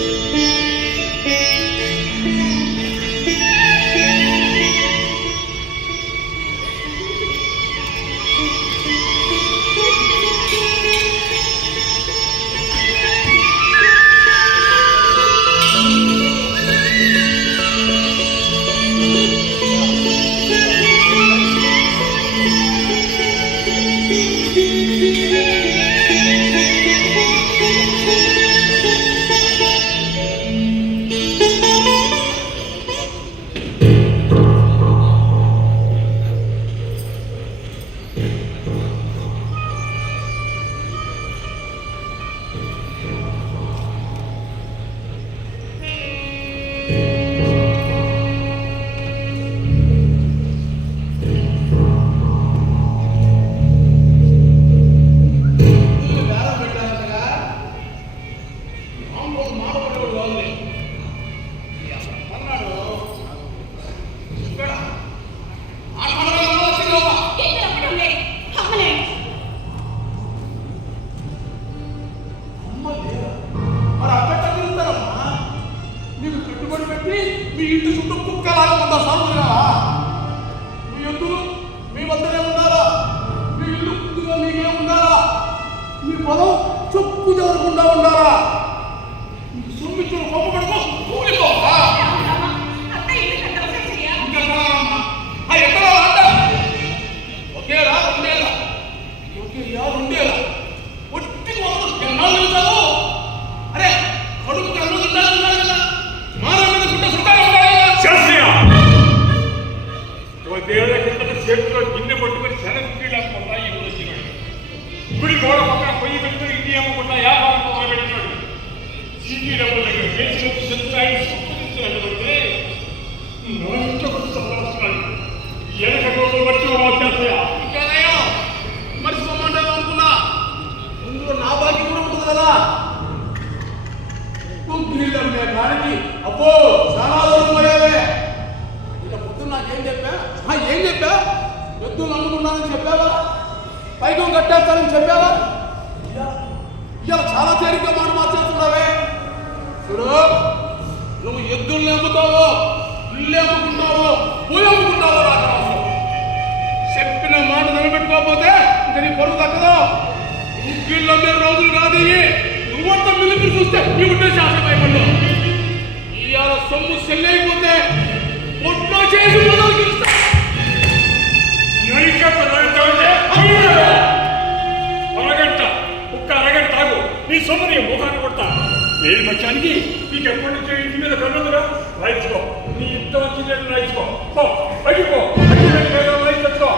మీ ఇంటి చుట్టూ కుక్కలాగా ఉందా సాగుతున్నా? మీ ఎద్దులు మీ వద్దనే ఉన్నారా? మీ ఇల్లు ముందుగా మీకే ఉన్నారా? మీ పొలం చొప్పు జరగకుండా ఉన్నారా? సొమ్మిచ్చిన కొమ్మ పడుకో కూలిపోవా? ఒకేలా రెండేలా రెండేలా ఒట్టి ఎన్నాళ్ళు వెళ్తావు? అరే కొడుకు కళ్ళు తింటారు కదా, చేతిలో గిన్నె పట్టుకుని శనగకుండా ఈ ఊరు వచ్చినాడు. గుడి గోడ పక్కన పొయ్యి పెట్టుకుని ఇంటి అమ్మకుండా వ్యాపారం మొదలుపెట్టినాడు. సీటీ డబ్బుల దగ్గర వేసి వెళ్ళబడితే సంపాదిస్తున్నాడు. వెనక రోజులు బట్టి వచ్చేస్తాయా? ఇంకేనయ్యా మర్చిపోమంటావు అనుకున్నా, ఇందులో నా భాగ్యం కూడా ఉంటుంది కదా. కుంగిళ్ళమ్మే దానికి అబ్బో చాలా దూరం పోయావే. ఇంకా పొద్దున్న నాకేం చెప్పా? ఏం చెప్పా? ఎద్దులు నమ్ముకున్నానని చెప్పావా? పైకం కట్టేస్తానని చెప్పావా? ఇలా చాలా తేలిగ్గా మాట మార్చేస్తున్నావే. చూడు, నువ్వు ఎద్దుల్ని అమ్ముతావో, ఇల్లు అమ్ముకుంటావో, పూలు అమ్ముకుంటావో నాకు చెప్పిన మాట నిలబెట్టుకోకపోతే ఇంకా నీ పొరుగు తగ్గదు. కుంగిళ్ళు అమ్మే రోజులు కాదు ఇవి. నువ్వంతా మిలిపి చూస్తే నీ ఉంటే శాసనపైపడ్డు. ఇవాళ సొమ్ము సెల్లైపోతే పొట్లో చేసి మొదలు గెలుస్తా. అరగంట ఒక్క అరగంట తాగు, నీ సొమ్ము నీ ముఖాన్ని కొడతా. ఏడు పక్షానికి నీకు ఎప్పటి నుంచో ఇంటి మీద కన్నుందిగా రాయించుకో. నీ ఇంట్లో వచ్చింది రాయించుకో. పో పడిపో, రాయించో.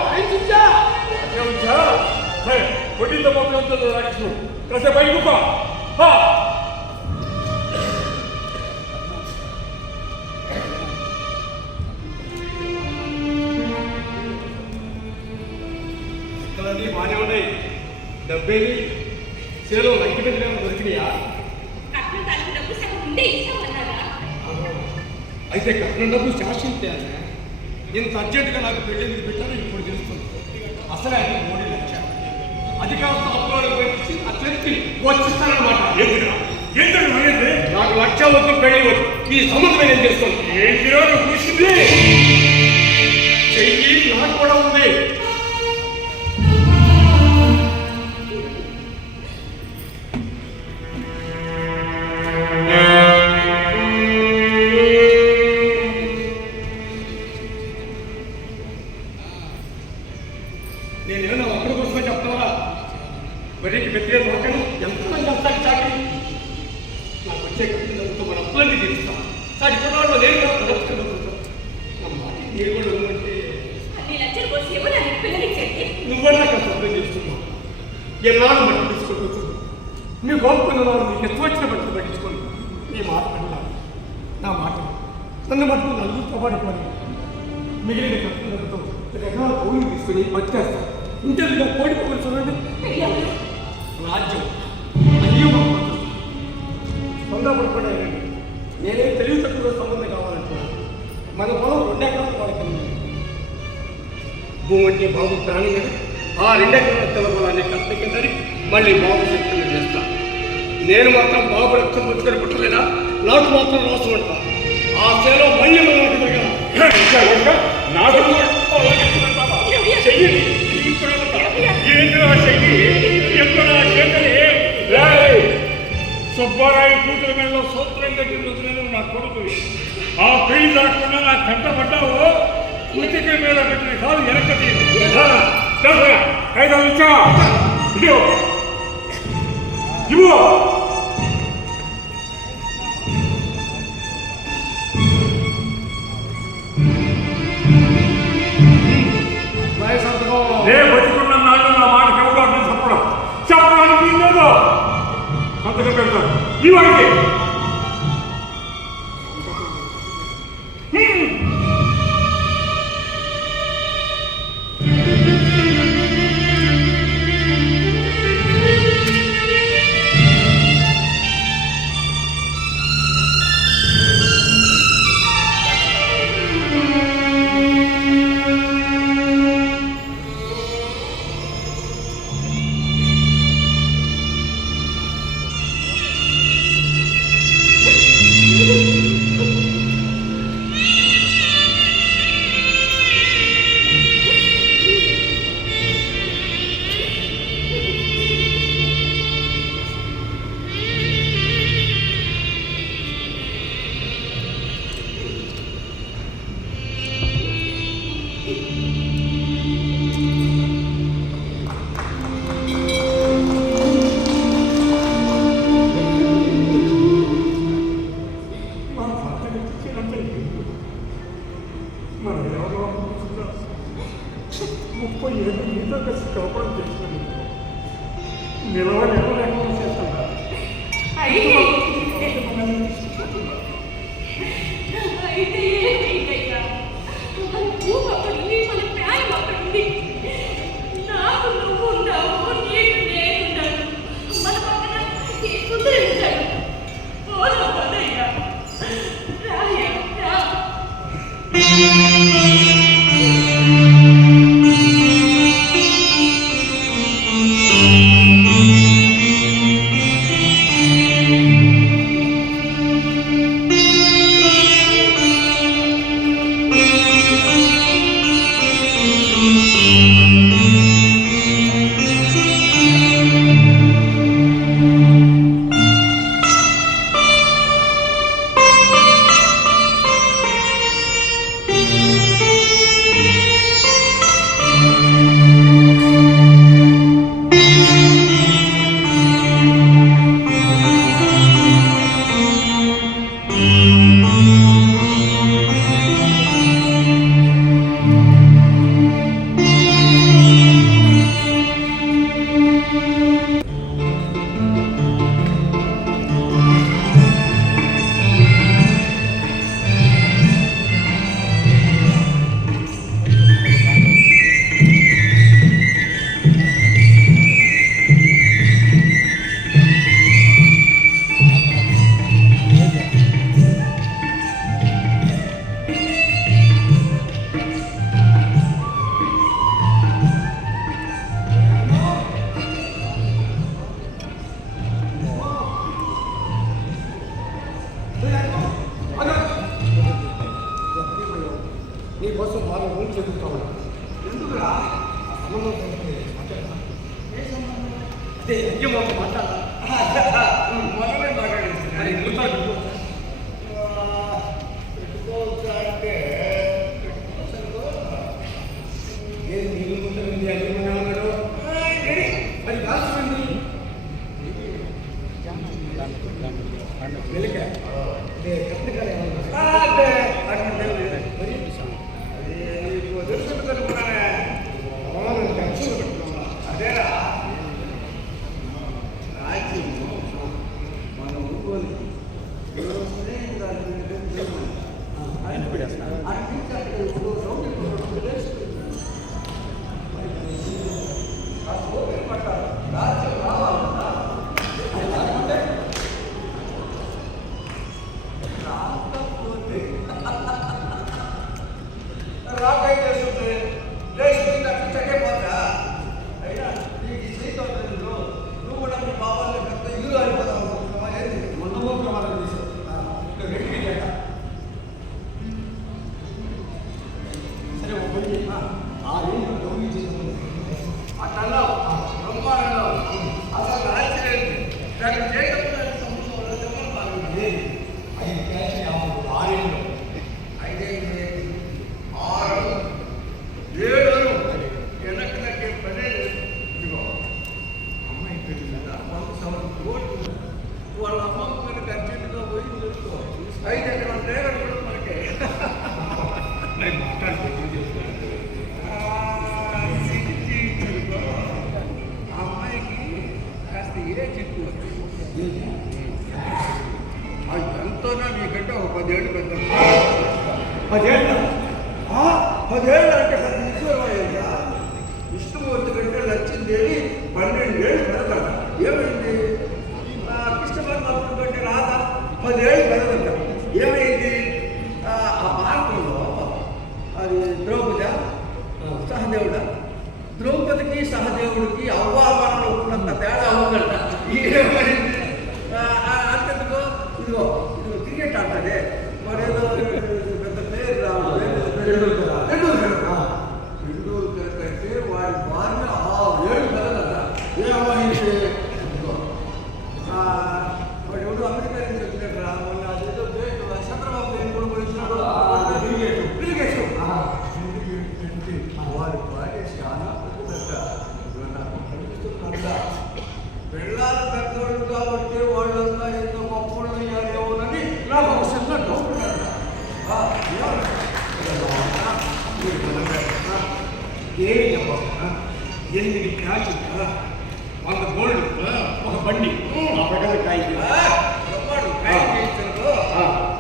సరే వడ్డీతో మొత్తం రాయించుకో. కాసేపు పైకి బాగానే ఉన్నాయి. డబ్బేది చేలో లైట్ పెట్టిన దొరికినాయా? అయితే కట్నం డబ్బు శాసించే ఇంత అర్జెంటుగా నాకు పెళ్లి ఎందుకు పెట్టారో ఇప్పుడు తెలుస్తుంది. అసలే అది 3 లక్షలు. అది కాస్త అప్పులో పోయి ఆ చేతికి వచ్చిస్తానమాట. ఏంటంటే నాకు 1 లక్ష వద్దు, పెళ్లి వద్దు. ఈ సంబంధం నేను చేస్తాను. ఏంటి రోజు కూర్చుంది చెయ్యి నాకు కూడా ఉంది. నేనేమన్నా ఒక్కడి కోసమే చెప్తావా? వరికి పెట్టే దొరకను ఎంతమంది చేస్తాను చాకరీ. నాకు వచ్చే ఖర్చులతో మన అప్పులన్నీ తీరుస్తాను. సాటి కుటుంబంలో నేను కూడా ప్రవర్తించగలుగుతాను. నా మాట నేను కూడా ఉందంటే నువ్వన్నా కాస్త అర్థం చేస్తున్నావు. ఎన్నాళ్ళు బట్టి తీసుకుంటూ మీ గోపుకున్న వారు నీకు ఎత్తు వచ్చిన బట్టి పట్టించుకోండి. నీ మాట వినాలి. నా మాట నన్ను మట్టుకు నలుగురితో పడిపోయి మిగిలిన ఖర్చులతో ఎకరాల భూమిని తీసుకుని బతికేస్తాను. ఇంటర్గా కోడిపోయి చూడండి. రాజ్యం అయ్యో తొందరపడిపోయి నేనే తెలివి తక్కువ సంబంధం కావాలంటున్నాను. మన పొలం 2 ఎకరాల వాళ్ళకి భూమి అంటే బాబు ప్రాణి కదా. ఆ 2 ఎకరాల తెల్ల పొలాన్ని కట్ట కిందని మళ్ళీ బాబు శక్తి చేస్తాను. నేను మాత్రం బాబు రక్తం పుచ్చుకొని పుట్టలేదా? నాకు మాత్రం రాసు అంట. ఆ సేలో మళ్ళీ మనం నాకు సుబ్బారాయి కూతురు మెడలో సూత్రం కట్టిన నా కొడుకు. ఆ పెళ్లి దాటకుండా నా కంట పడ్డావు. ఉతికి మీద పెట్టిన కాదు వెనకటి 5 ఇచ్చా ఇదిగో ఇవ్వు. బతుకున్న నాళ్ళు నా మాటకి ఎవరు చెప్పడానికి లేదు. సంతకం పెడతాను ఈ వాడికి. నీకోసం బాగా ఊరి చదువుతాను. ఎందుకురా సంబంధం అదే అయ్యో మాకు మాట్లాడాలి. మొదలే మాట్లాడేసి పెట్టుకోవచ్చా అంటే ఏది నీళ్ళు ముందు అయ్యమన్నా చేస్తుంది లేచి చక్కెపోతా అయినా నీకు ఈ సీత నువ్వు కూడా మీ బాబాల్ని పెద్ద హీరో అయిపోతావు అనుకుంటున్నావా ఏంది మొన్నమో ప్రమాదం చేశావు రెడ్డి లేక సరే ఒక పని చేయి. ఆ రేంజ్ డౌన్ చేసేది అట్లా బ్రహ్మాండంలో అసలు ఆశ్చర్యం దాన్ని చేయడం ఆయన క్యాష్ 56 ఐదైదు 6 7 వెనక్కి తగ్గే పనే ఇదిగో అమ్మాయి పెళ్లి కదా 100 కోట్లు వాళ్ళ అమ్మమ్మ మనకి అర్జెంటుగా పోయి తెలుసుకో 5 ఎకరాల డ్రైవర్ కూడా మనకి ఆ అమ్మాయికి కాస్త ఏజ్ ఎక్కువ అది ఎంతోనా నీకంటే ఒక 10 ఏళ్ళు పెద్ద 10 ఏళ్ళ 10 ఏళ్ళు అంటే పెద్ద విశ్వమయ్యా విష్ణుమూర్తి కంటే లక్ష్మీదేవి 12 ఏళ్ళు పెడతాడు ఏమైంది కృష్ణపరమాత్మ కంటే రాధ 10 ఏళ్ళు పెడతాడు ఏమైంది ఆ భారతంలో అది ద్రౌపద సహదేవుడా ద్రౌపదికి సహదేవుడికి అవ్వామనంలో ఉన్నంత తేడా ఉందంట ఏమైంది అంతెందుకో ఇదిగో క్రికెట్ ఆడతాడే మరేదో పెద్ద పేరు టెండూల్కర్ కంటే వాడి భార్య 6 ఏళ్ళు కలగట ఏమైంది ఇదిగో వాడు ఎవడు అమెరికా నుంచి వచ్చినట్టు మొన్న అదేదో చంద్రబాబు ఏం కూడా వచ్చినాడు క్రికెట్ వాడి భార్య చాలా పెళ్ళాలు పెద్దవాళ్ళు కాబట్టి వాళ్ళంతా ఎంతో గొప్పలు అయ్యారేమోనని నాకు ఒక చిన్న డౌట్ ఏమి చెప్పాలి 8 క్యాష్ 100 గోల్డ్ ఒక బండి ఆ ప్రకారం కాయ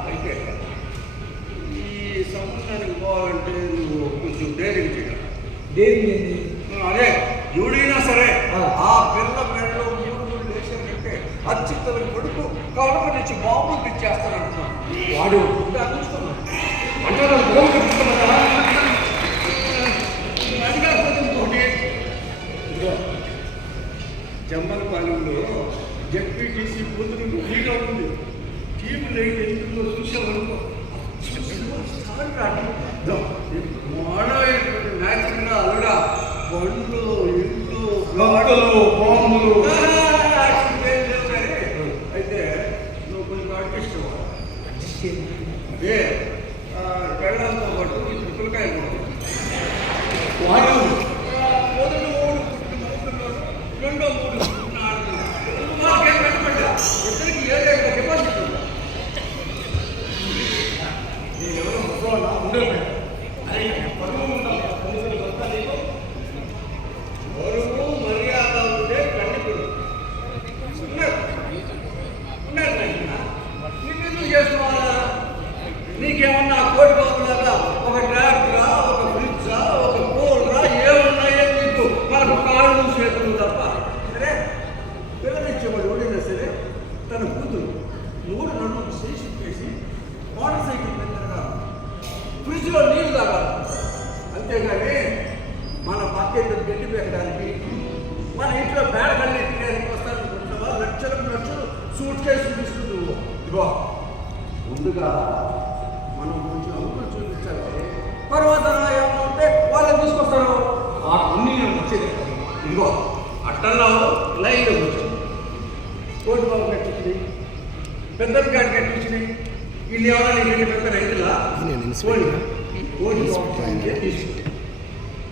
అయితే ఈ సంబంధానికి పోవాలంటే నువ్వు కొంచెం ధైర్యం చేయాలి దేనికి ఏంటి అదే ఎవడైనా సరే ఆ పిల్ల మెడలో 3 లేచారంటే అత్యుత్తల కొడుకు కడప నుంచి బాబులు తెచ్చేస్తానంటున్నాను వాడు అందించుకున్నాను అంటే అది కాకపోతే ఇంకోటి జమ్మలపాలెంలో జెడ్పీటీసీ కూతురు ఫ్రీగా ఉంది టీము లేని ఎందులో చూసామనుకో మానవైనటువంటి న్యాచురల్గా అలడా బండ్లు ఇండ్లు గంటలు బాంబులు అయితే నువ్వు కొంచెం అడ్జస్ట్ అదే పెళ్ళంతో పాటు ఈ పిల్లకాయ వాడు మొదటి 3 పుట్టిన మూడులో రెండో 3 పుట్టిన మాకేం కనపడ్డా ఇద్దరికి 7 డిపాజిట్ ఉంది ఎవరో ముసలోళ్ళ ఉండరు అరే పరువు ఉండాలి కనీసం వస్తా నీకు గౌరవము మర్యాద ఉంటే ఖండితుడు ఉన్నారు నీకెందుకు చేసుకోవాలా నీకేమన్నా కోటి బాబులాగా ఒక ట్రాక్టరా ఒక ఫ్రిడ్జా ఒక పోల్రా ఏమున్నాయో నీకు మనకు కాళ్ళు చేతులు తప్ప సరే పిల్లనిచ్చేవాడు ఎవడైనా సరే తన కూతురు 3 నడుము చేసి చేసి మోటార్ సైకిల్ మీద తిరగాలి ఫ్రిడ్జ్లో నీళ్ళు తాగాలి అంతేగాని మన పక్కేందుకు గడ్డి పెట్టడానికి మన ఇంట్లో బేడ కళ్ళు ఎత్తికి వస్తారనుకుంటున్నావా లక్షలు సూట్ కేసులు తీసుకుంటూ ఇదిగో ముందుగా మనం కొంచెం అమ్ములు చూపించాలి తర్వాత ఏమన్నా ఉంటే వాళ్ళని తీసుకొస్తారు ఆ కొన్ని వచ్చేది ఇదిగో అట్టల్లో లైన్లో కూర్చొని కోటి బాబు కట్టించింది పెద్దలు గారి కట్టించినాయి వీళ్ళు ఎవరైనా నీకంటే పెద్ద రైతులా కోటి బాబు తీసుకుంది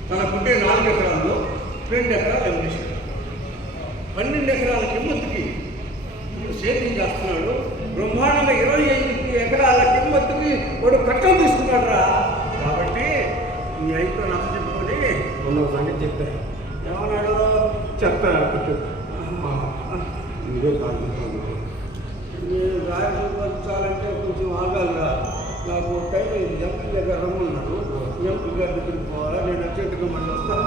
తనకుంటే 4 ఎకరాల్లో 2 ఎకరాలు అనిపిస్తుంది 12 ఎకరాల కిమ్మత్తుకి సేద్యం చేస్తున్నాడు బ్రహ్మాండంగా 25 ఎకరాల కిమ్మత్తుకి వాడు కట్టం తీసుకున్నాడు రా కాబట్టి నీ అయితో నాకు చెప్పుకొని ఉన్న సంగతి చెప్పారు ఏమన్నాడు చెప్తారు ఇదో కాదు నేను గాలి పంచాలంటే కొంచెం ఆగాలిరా నాకు టైం అయింది ఎంపీ దగ్గర రమ్మన్నాడు ఎంపీ గారి దగ్గరికి పోవాలా నేను అర్జెంటుగా మళ్ళీ వస్తాను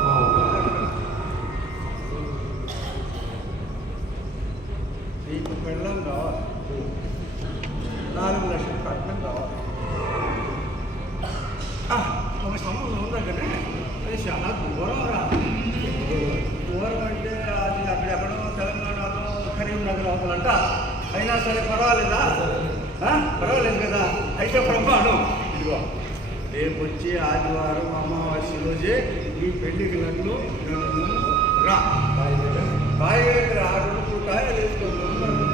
నీకు పెళ్ళం కావాలి 4 లక్షలు కట్నం కావాలి ఒక సంబంధం ఉందా కానీ అది చాలా దూరం రా. దూరం అంటే అది అక్కడెక్కడో తెలంగాణలో కరీంనగర్ అవుతుందంట. అయినా సరే పర్వాలేదా? పర్వాలేదు కదా. అయితే బ్రహ్మాండం. ఇదిగో రేపు వచ్చి ఆదివారం అమావాస్య రోజే ఈ పెళ్లికి నన్ను రా. బాయ్ రా. 2 కాయలు వేసుకుంటున్నాను.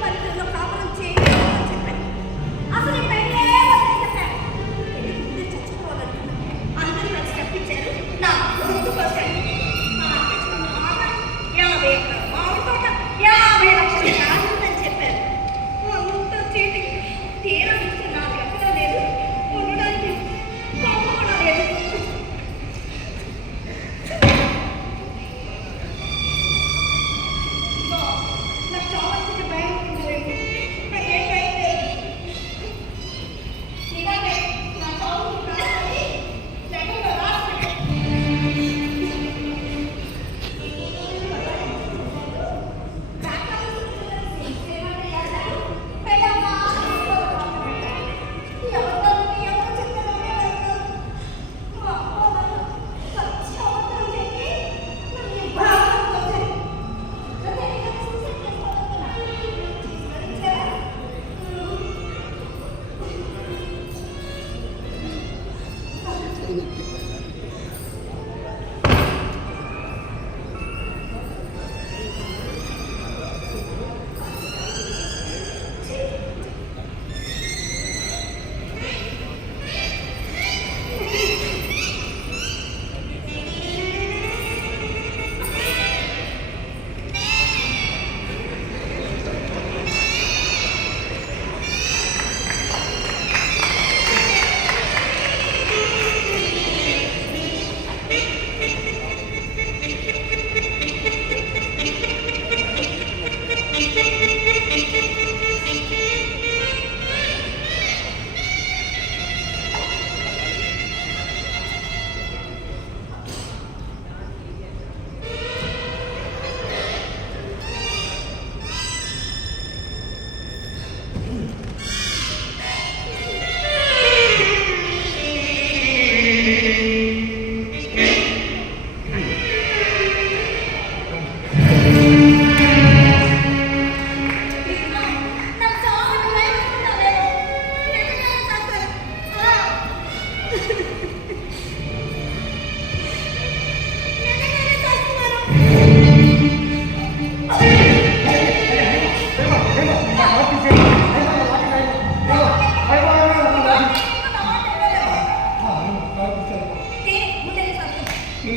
పల్లెటూరులో కాపురం చేయడం చెప్పాను. అసలు ఈ పెళ్ళే వదిలేసి చెప్పాను. నాకు చాలా భయం వేస్తుందేమో. నిజంగానే చేస్తాను. నిజంగానే చేస్తున్నాను. ముందే చేస్తాను.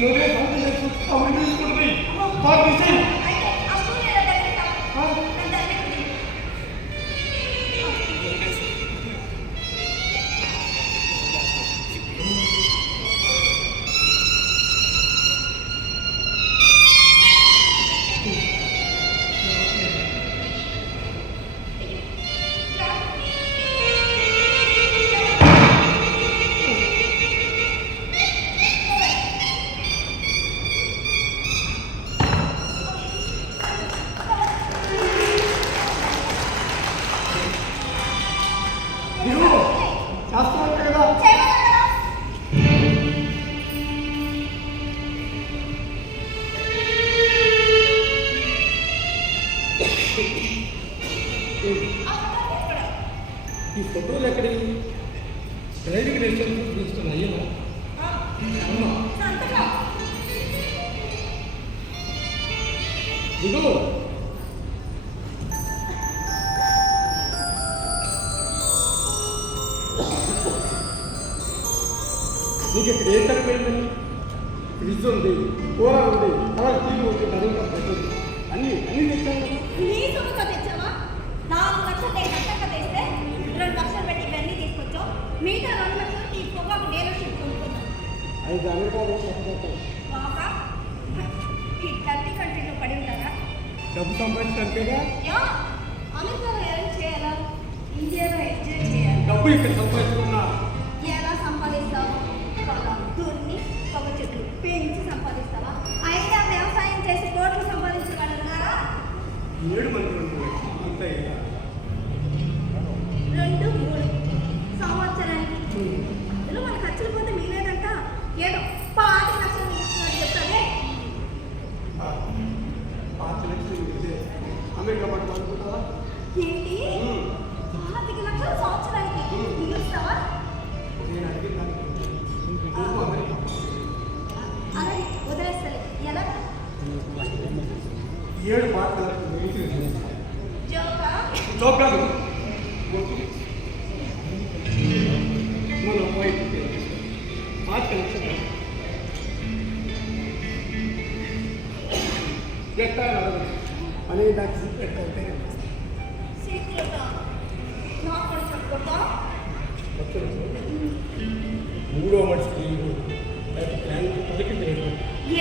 నువ్వే సంగతి తెలుసు అవన్నీ తీసుకుంటుంది పార్టీ అయితే ఆ స్టూడియో దగ్గరికి రా. నన్ను దగ్గరికి రా. ఇదిగో శాస్త్రం కదా చేయమన్నారా? ఈ ఫోటోలు ఎక్కడివి డ్రైవింగ్ లైసెన్స్ తీసుకున్నా అయ్యా అమ్మ సంతకం. ఇదిగో నీకు ఇక్కడ ఏం తక్కువైందని ఫ్రిడ్జ్ ఉంది కూర ఉంది అలా టీవీ ఉంది నడుము పెట్టదు అన్నీ తెచ్చాను నీ సొమ్ముతో తెచ్చావా? 4 లక్షలు నేను కట్టక తెస్తే 2 లక్షలు పెట్టి ఇవన్నీ తీసుకొచ్చావు. మిగతా 2 లక్షలు ఈ పొగాకు డీలర్షిప్ కొనుక్కున్నావు. 5 అమెరికాలో సరిపోతాయి బాగా ఈ డర్టీ కంట్రీలో పడి ఉంటారా? డబ్బు సంపాదించడానికేగా యా, అమెరికాలో ఎర్న్ చేయాలా, ఇండియాలో ఎంజాయ్ చేయాలి. డబ్బు ఇక్కడ సంపాదించుకున్నా ఎలా సంపాదిస్తావు? పొలం దున్ని పొగ చెట్లు పెంచి సంపాదిస్తావా? అయినా వ్యవసాయం చేసి కోట్లు సంపాదించే వాళ్ళు ఉన్నారా? 7 మంది 2 లక్షలు అంతే కదా 2, 3 సంవత్సరానికి అందులో మన ఖర్చులు పోతే మిగిలేదంట ఏదో 5 లక్షలు ఇచ్చినట్టు చెప్తానే. 5 లక్షలు ఇస్తే అమెరికా పట్టు అనుకుంటావా ఏంటి 5 లక్షలు సంవత్సరానికి మిగులుస్తావా? నేను అడిగిన దానికి నువ్వు అమెరికా అలాగే వదిలేస్తలే. ఎలా? 7 పాటలకు వెయిట్ జోకా? చౌకాలు మనం వైట్ 5 లక్షలు ఎట్లా అనే నాకు సీక్రెట్ అంటే సీక్రెటా? నాకు కూడా చెప్పుకోవా? మూడో మనిషికి ప్లాన్ పలికి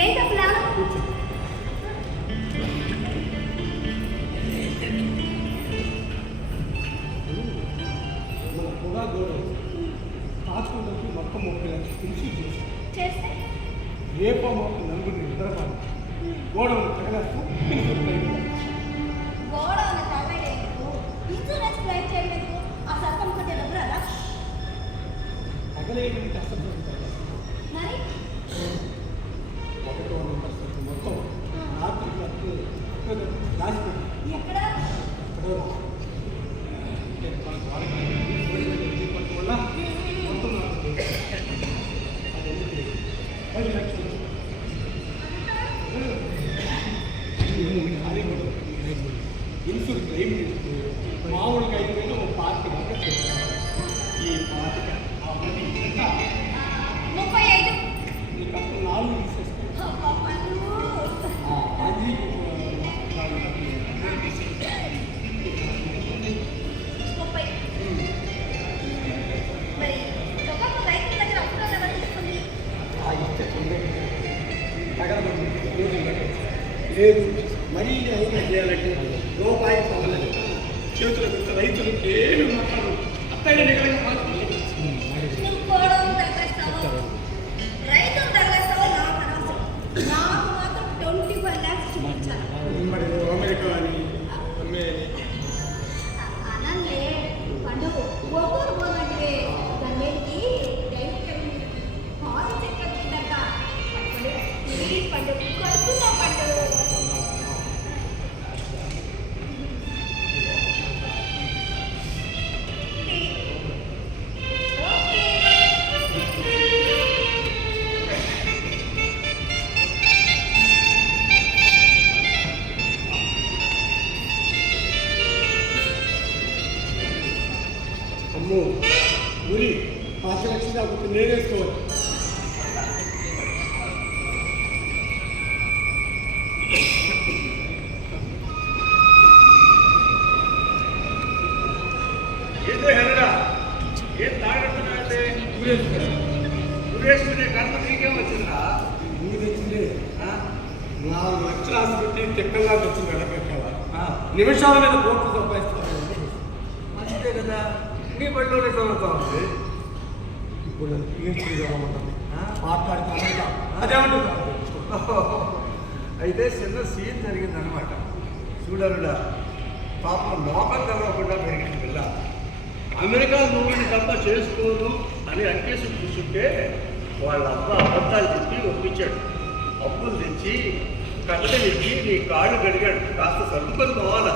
ఏంటో ప్లాన్? మన కూడా గోడలు కాచుకుంటే మొత్తం 30 లక్షలు తెలిసి చేస్తే రేప మొత్తం నలుగురిని నిద్రపాలి గోడలు తగలేస్తాం గోడ ఉన్న తగ్గలేదు. ఇన్సూరెన్స్ క్లెయిమ్ చేయలేదు. ఆ సర్పం కొట్టే డబ్బులు అలా తగలేయడానికి కష్టపడుతుంది మరి 1% మొత్తం రాత్రి దాచిపెట్టి ఎక్కడ? వల్ల మొత్తం లేదు మరీ న్యాయంగా చేయాలంటే రూపాయి కావాలి. చేతుల మీద రైతులు ఏమి మాట్లాడు అత్తయ్య నిగలగా నువ్వు కోడలు తగ్గస్తావు, రైతులు తగ్గస్తావు, నాకు అనవసరం. నాకు మాత్రం 25 lakhs చూపించాలి. మరి అమెరికా అని అమ్మే అనంలే పండుగ ఒక్కరు పోదంటే దాని మీదకి దైత్యం పాలు చెక్కొచ్చిందంట. పండుగ కలుపుకుందాం పండుగ. అమ్మో ఉరి పాత లక్ష నేనేసుకోవాలి. ఏంటో హెరడా ఏం తాగడుతున్నాయంటే ఊరేసుకునే కర్మ నీకేం వచ్చిందా? ఊరు వచ్చింది 4 లక్షలు ఆశ పెట్టి తెక్కల్లా వచ్చింది వెళ్ళబెట్టావా నిమిషాల మీద కోట్లు సంపాదిస్తాను. మంచిదే కదా, నీ బడిలోనే చదువుతా ఉంది. ఇప్పుడు నన్ను పిహెచ్డీ చదవమంటుంది. మాట్లాడుతా అదేమంటుంది. అయితే చిన్న సీన్ జరిగిందనమాట. చూడరుడా పాపం మోకం తెలవకుండా పెరిగిన పిల్ల అమెరికా మూవీని తప్ప చేసుకోను అని అంకేసి కూర్చుంటే వాళ్ళ అబ్బా అబద్ధాలు చెప్పి ఒప్పించాడు. అప్పులు తెచ్చి కట్టలు ఇచ్చి నీ కాళ్ళు గడిగాడు. కాస్త సర్దుకొని పోవాలా.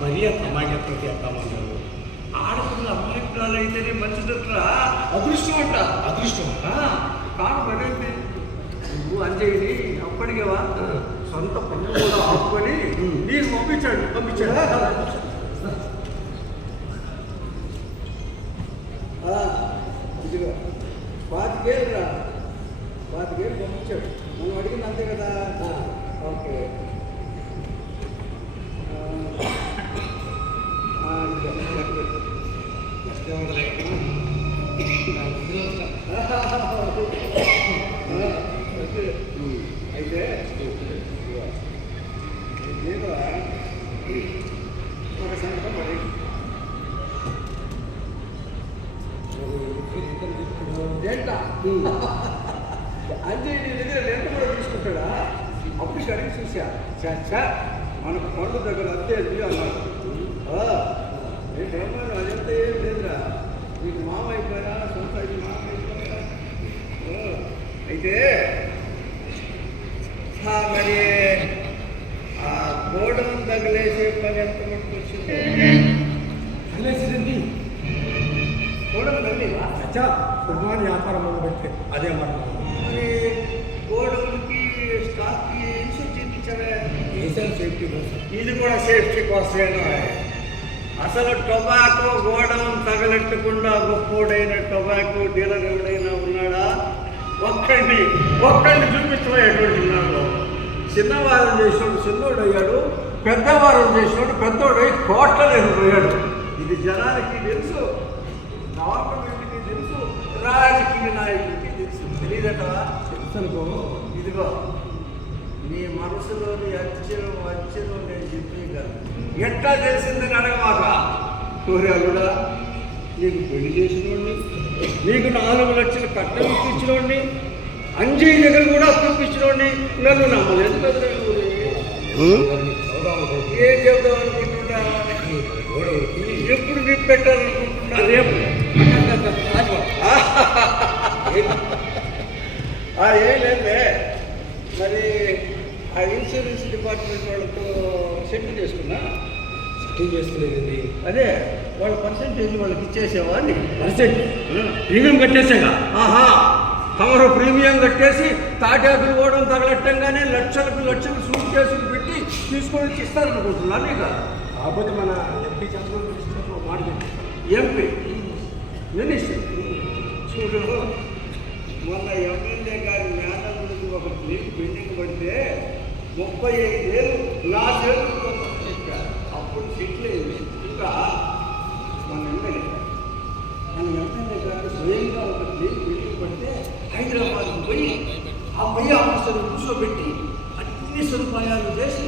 మరీ అంత అమాయకత్వం చేస్తామన్నారు. ఆడపిల్ల అమాయకురాలు అయితేనే మంచిదట్రా. అదృష్టం అంట. అదృష్టం కాను పడేంటి నువ్వు అంజయ్యని అప్పటికేవా సొంత పనులు కూడా ఆపుకొని నీకు పంపించాడు. ఇదిగో 25,000 రా, 25,000 పంపించాడు. మనం అడిగింది అంతే కదా. ఓకే అయితే ఒక సంగతి మరి ఏంట అంటే నీ దగ్గర లెంట కూడా తీసుకుంటాడా? అప్పుడు కడిగి చూసా చా మనకు పండు దగ్గర అంతే అన్నాడు. ఏంటేమో అదంతా ఏం లేదురా, నీకు మామ అయిపోయారా, సొంత మామ అయిపోయారా. అయితే మరి ఆ గోడను తగిలేసే పని ఎంత మటుకు వచ్చింది? తెలిసింది గోడను తగిలేవా? అచ్చా సుమారు వ్యాపారం మొదలుపెట్టే అదే మాట. మరి గోడౌన్కి స్టాక్కి ఇన్సూరెన్స్ చేయించావే? ఏషియన్ సేఫ్టీ కోసం. ఇది కూడా సేఫ్టీ కోసమేనా? అసలు టొబాకో గోడౌన్ తగలెట్టకుండా గొప్పోడైన టొబాకో డీలర్ ఎవడైనా ఉన్నాడా? ఒక్కడిని చూపించబోయేటువంటి ఉన్నాడు. చిన్నవారం చేసినోడు చిన్నోడు అయ్యాడు, పెద్దవారం చేసినోడు పెద్దోడై కోట్లలేరు పోయాడు. ఇది జనానికి తెలుసు, గవర్నమెంట్కి తెలుసు, రాజకీయ నాయకుడికి తెలుసు. తెలియదటవా? తెలుసు అనుకో. ఇదిగో నీ మనసులోని అచ్చను నేను చెప్పగలను. ఎట్లా తెలిసిందని అడగమాక. కోరాలుడా, నీకు పెళ్లి చేసినోడిని, నీకు 4 లక్షలు కట్నం ఇప్పించినోడిని, అంజీ దగ్గర కూడా పంపించినోడిని నన్ను నమ్మలేదు కదా. ఏం చెప్దాం అనుకుంటున్నా? ఎప్పుడు మీకు పెట్టాలనుకుంటున్నా? రేపు ఏం లేదులే. మరి ఆ ఇన్సూరెన్స్ డిపార్ట్మెంట్ వాళ్ళతో సెటిల్ చేసుకున్నా? సెటిల్ చేసుకోలేదండి. అదే వాళ్ళ పర్సెంటేజ్ వాళ్ళకి ఇచ్చేసేవా అని. ప్రీమియం కట్టేసాగా. ఆహా, తమరు ప్రీమియం కట్టేసి తాటాకులు కూడా తగలట్టంగానే లక్షలు సూట్ కేసులు పెట్టి తీసుకొని వచ్చి ఇస్తారనుకుంటున్నాను. ఇక కాకపోతే మన ఎంపీ చంద్రబాబు మాట ఎంపీ మినిస్టర్ చూడు, మొన్న ఎమ్మెల్యే గారి మేనల్లుడికి ఒక ప్లేట్ బిల్డింగ్ పడితే 35,000 నా చేతులతో చెప్పారు. అప్పుడు సెటిల్ అయింది. ఇంకా మన ఎమ్మెల్యే గారు స్వయంగా ఒక ప్లేట్ బిల్డింగ్ పడితే హైదరాబాద్కు పోయి ఆ పై ఆఫీసర్ని కూర్చోబెట్టి అన్ని సదుపాయాలు చేసి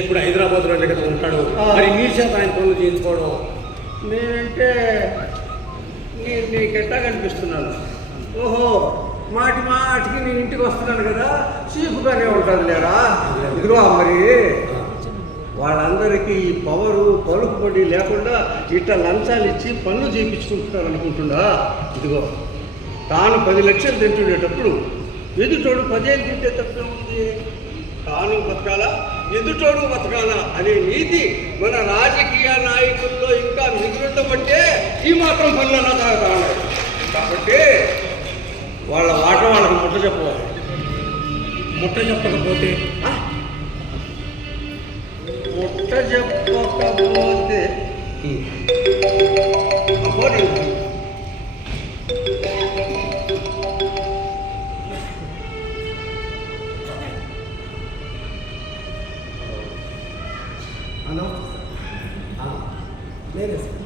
ఇప్పుడు హైదరాబాద్లో కదా ఉంటాడు, మరి మీ చేత ఆయన పనులు చేయించుకోవడం. నేనంటే నీకెట్టా కనిపిస్తున్నాను? ఓహో, మాటి మాటికి నీ ఇంటికి వస్తున్నాను కదా, చీపుగానే ఉంటుంది లేరా. ఇదిగో మరి వాళ్ళందరికీ ఈ పవరు పలుకుబడి లేకుండా ఇట్లా లంచాలు ఇచ్చి పనులు చేయించుకుంటున్నారు అనుకుంటుందా? ఇదిగో తాను 10 లక్షలు తింటుండేటప్పుడు ఎదుటోడు 10 తింటే తప్పే ఉంది. తాను బతకాలా, ఎదుటోడు బతకాలా అనే నీతి మన రాజకీయ నాయకుల్లో ఇంకా మిగులుండబట్టే ఈ మాత్రం పనులన్నా తాగుతాడు. కాబట్టి వాళ్ళ మాట వాళ్ళకి ముట్ట చెప్పవాలి. ముట్ట చెప్పకపోతే ముట్ట చెప్పకపోతే అప్పుడు అన్నా లేదే సార్,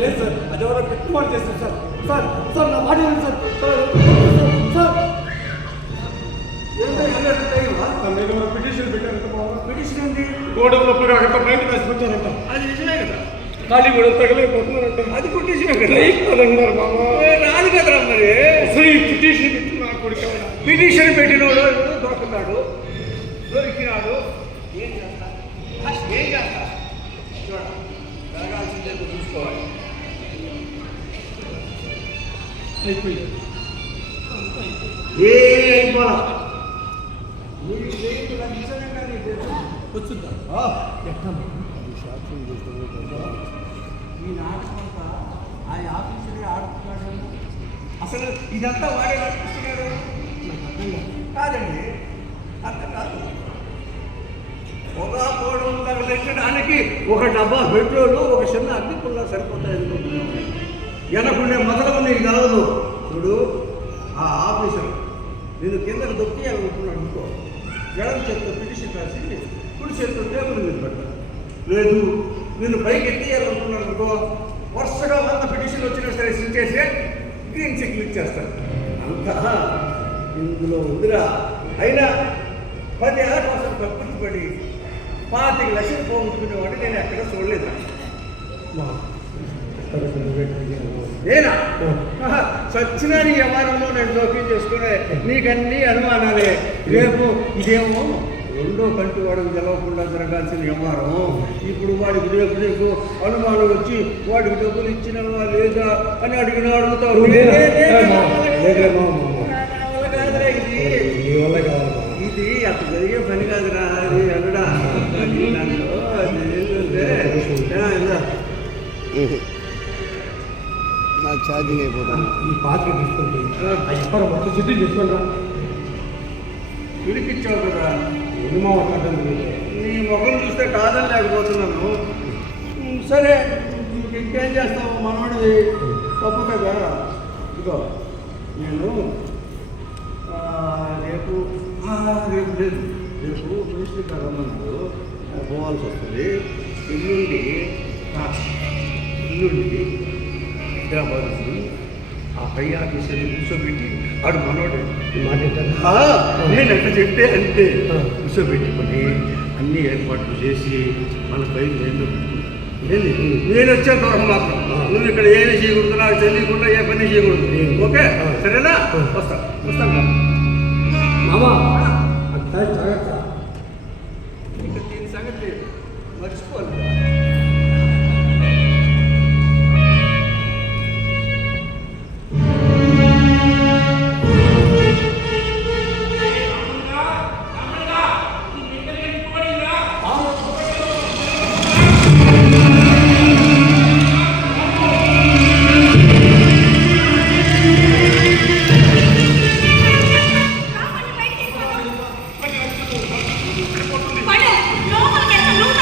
లేదు సార్, అది ఎవరో పెట్టుబడి చేస్తారు సార్. సార్ సార్ నా మాట ఏంటి సార్? సార్ నేను పిటిషన్ పెట్టారంట. పిటిషన్ ఏంటి? గోడలో అంత బయట వేసుకొచ్చారంట. అది నిజమే కదా, ఖాళీ కూడా తగలేకపోతున్నారంట. అది కొట్టేసినా కదా. అన్నారు మామ, రాదు కదరా మరి. అసలు ఈ పిటిషన్ పెట్టి నా కొడుకు పిటిషన్ పెట్టినోడు దొరుకుతున్నాడు, దొరికినాడు. ఏం చేస్తా చూడ, జరగాల్సిందే చూసుకోవాలి. అయిపోయింది. ఏమైపోలా మీరు చేయించిన నిజంగా వచ్చిందా ఈ నాటకం అంతా ఆ ఆఫీసులే ఆడుతున్నాడు. అసలు ఇదంతా వాడే నడిపిస్తున్నాడు. కాదండి, అర్థం కాదు. పొగా పోవడం తగలెట్టడానికి ఒక డబ్బా పెట్రోలు, ఒక చిన్న అగ్గి పుల్ల సరిపోతాయి అనుకుంటున్నాను. వెనకుండే మొదలవన్నీ కాదు. చూడు, ఆ ఆఫీసర్ నేను కిందకు దొక్కియాలనుకున్నాడు అనుకో, ఎడమ చేతితో పిటిషన్ రాసి కుడి చేతితో టేబుల్ మీద పెట్టాను. లేదు, నేను పైకి ఎత్తియాలనుకున్నాను అనుకో, వరుసగా 100 పిటిషన్లు వచ్చినా సరే చేసే గ్రీన్ చెక్లు ఇచ్చేస్తాను. అంతా ఇందులో ఉందిరా. అయినా 10 ఏళ్ళ కోసం కక్కుర్తి పడి 25 లక్షలు పోగొట్టుకునేవాడు నేను ఎక్కడ చూడలేదు. నేనా సచ్చినా నీ వ్యవహారంలో నేను జోక్యం చేసుకునే నీకన్నీ అనుమానాలే. రేపు ఇదేమో రెండో కంటి వాడికి తెలవకుండా జరగాల్సిన వ్యవహారం. ఇప్పుడు వాడికి రేపు నీకు అనుమానం వచ్చి వాడికి డబ్బులు ఇచ్చినవా లేదా అని అడుగుతావు. ఇది అట్లా జరిగే పని కాదురా. అది అన్నడా నా ఛార్జింగ్ అయిపోతాను. ఈ పాత్ర తీసుకుంటే ఎప్పుడు మొత్తం సిద్ధం చేసుకోండి. పిలిపించావు కదా, ఎన్నో మాట్లాడండి. నీ ముఖం చూస్తే కాదని లేకపోతున్నాను. సరే, ఇంకేం చేస్తావు? మనవాడిది తప్పు కదా. ఇదిగో నేను రేపు లేదు, రేపు మినిస్టర్ గారు అన్నాడు పోవాల్సి వస్తుంది. ఎల్లుండి హైదరాబాద్ ఆ పై ఆఫీసర్ని కూర్చోబెట్టి ఆడు మనోడు నేను ఎట్లా చెప్తే అంతే కూర్చోబెట్టుకొని అన్ని ఏర్పాట్లు చేసి మన పైకి నేను వచ్చేంత వరకు మాత్రం నువ్వు ఇక్కడ ఏమి చేయకూడదు, నాకు తెలియకుండా ఏ పని చేయకూడదు. ఓకే, సరేనా? వస్తాను మామా జాగ్రత్త. ఇంకా దీని సంగతి మర్చిపోవాలి. పడు, లోపలికి వెళ్తా, నువ్వు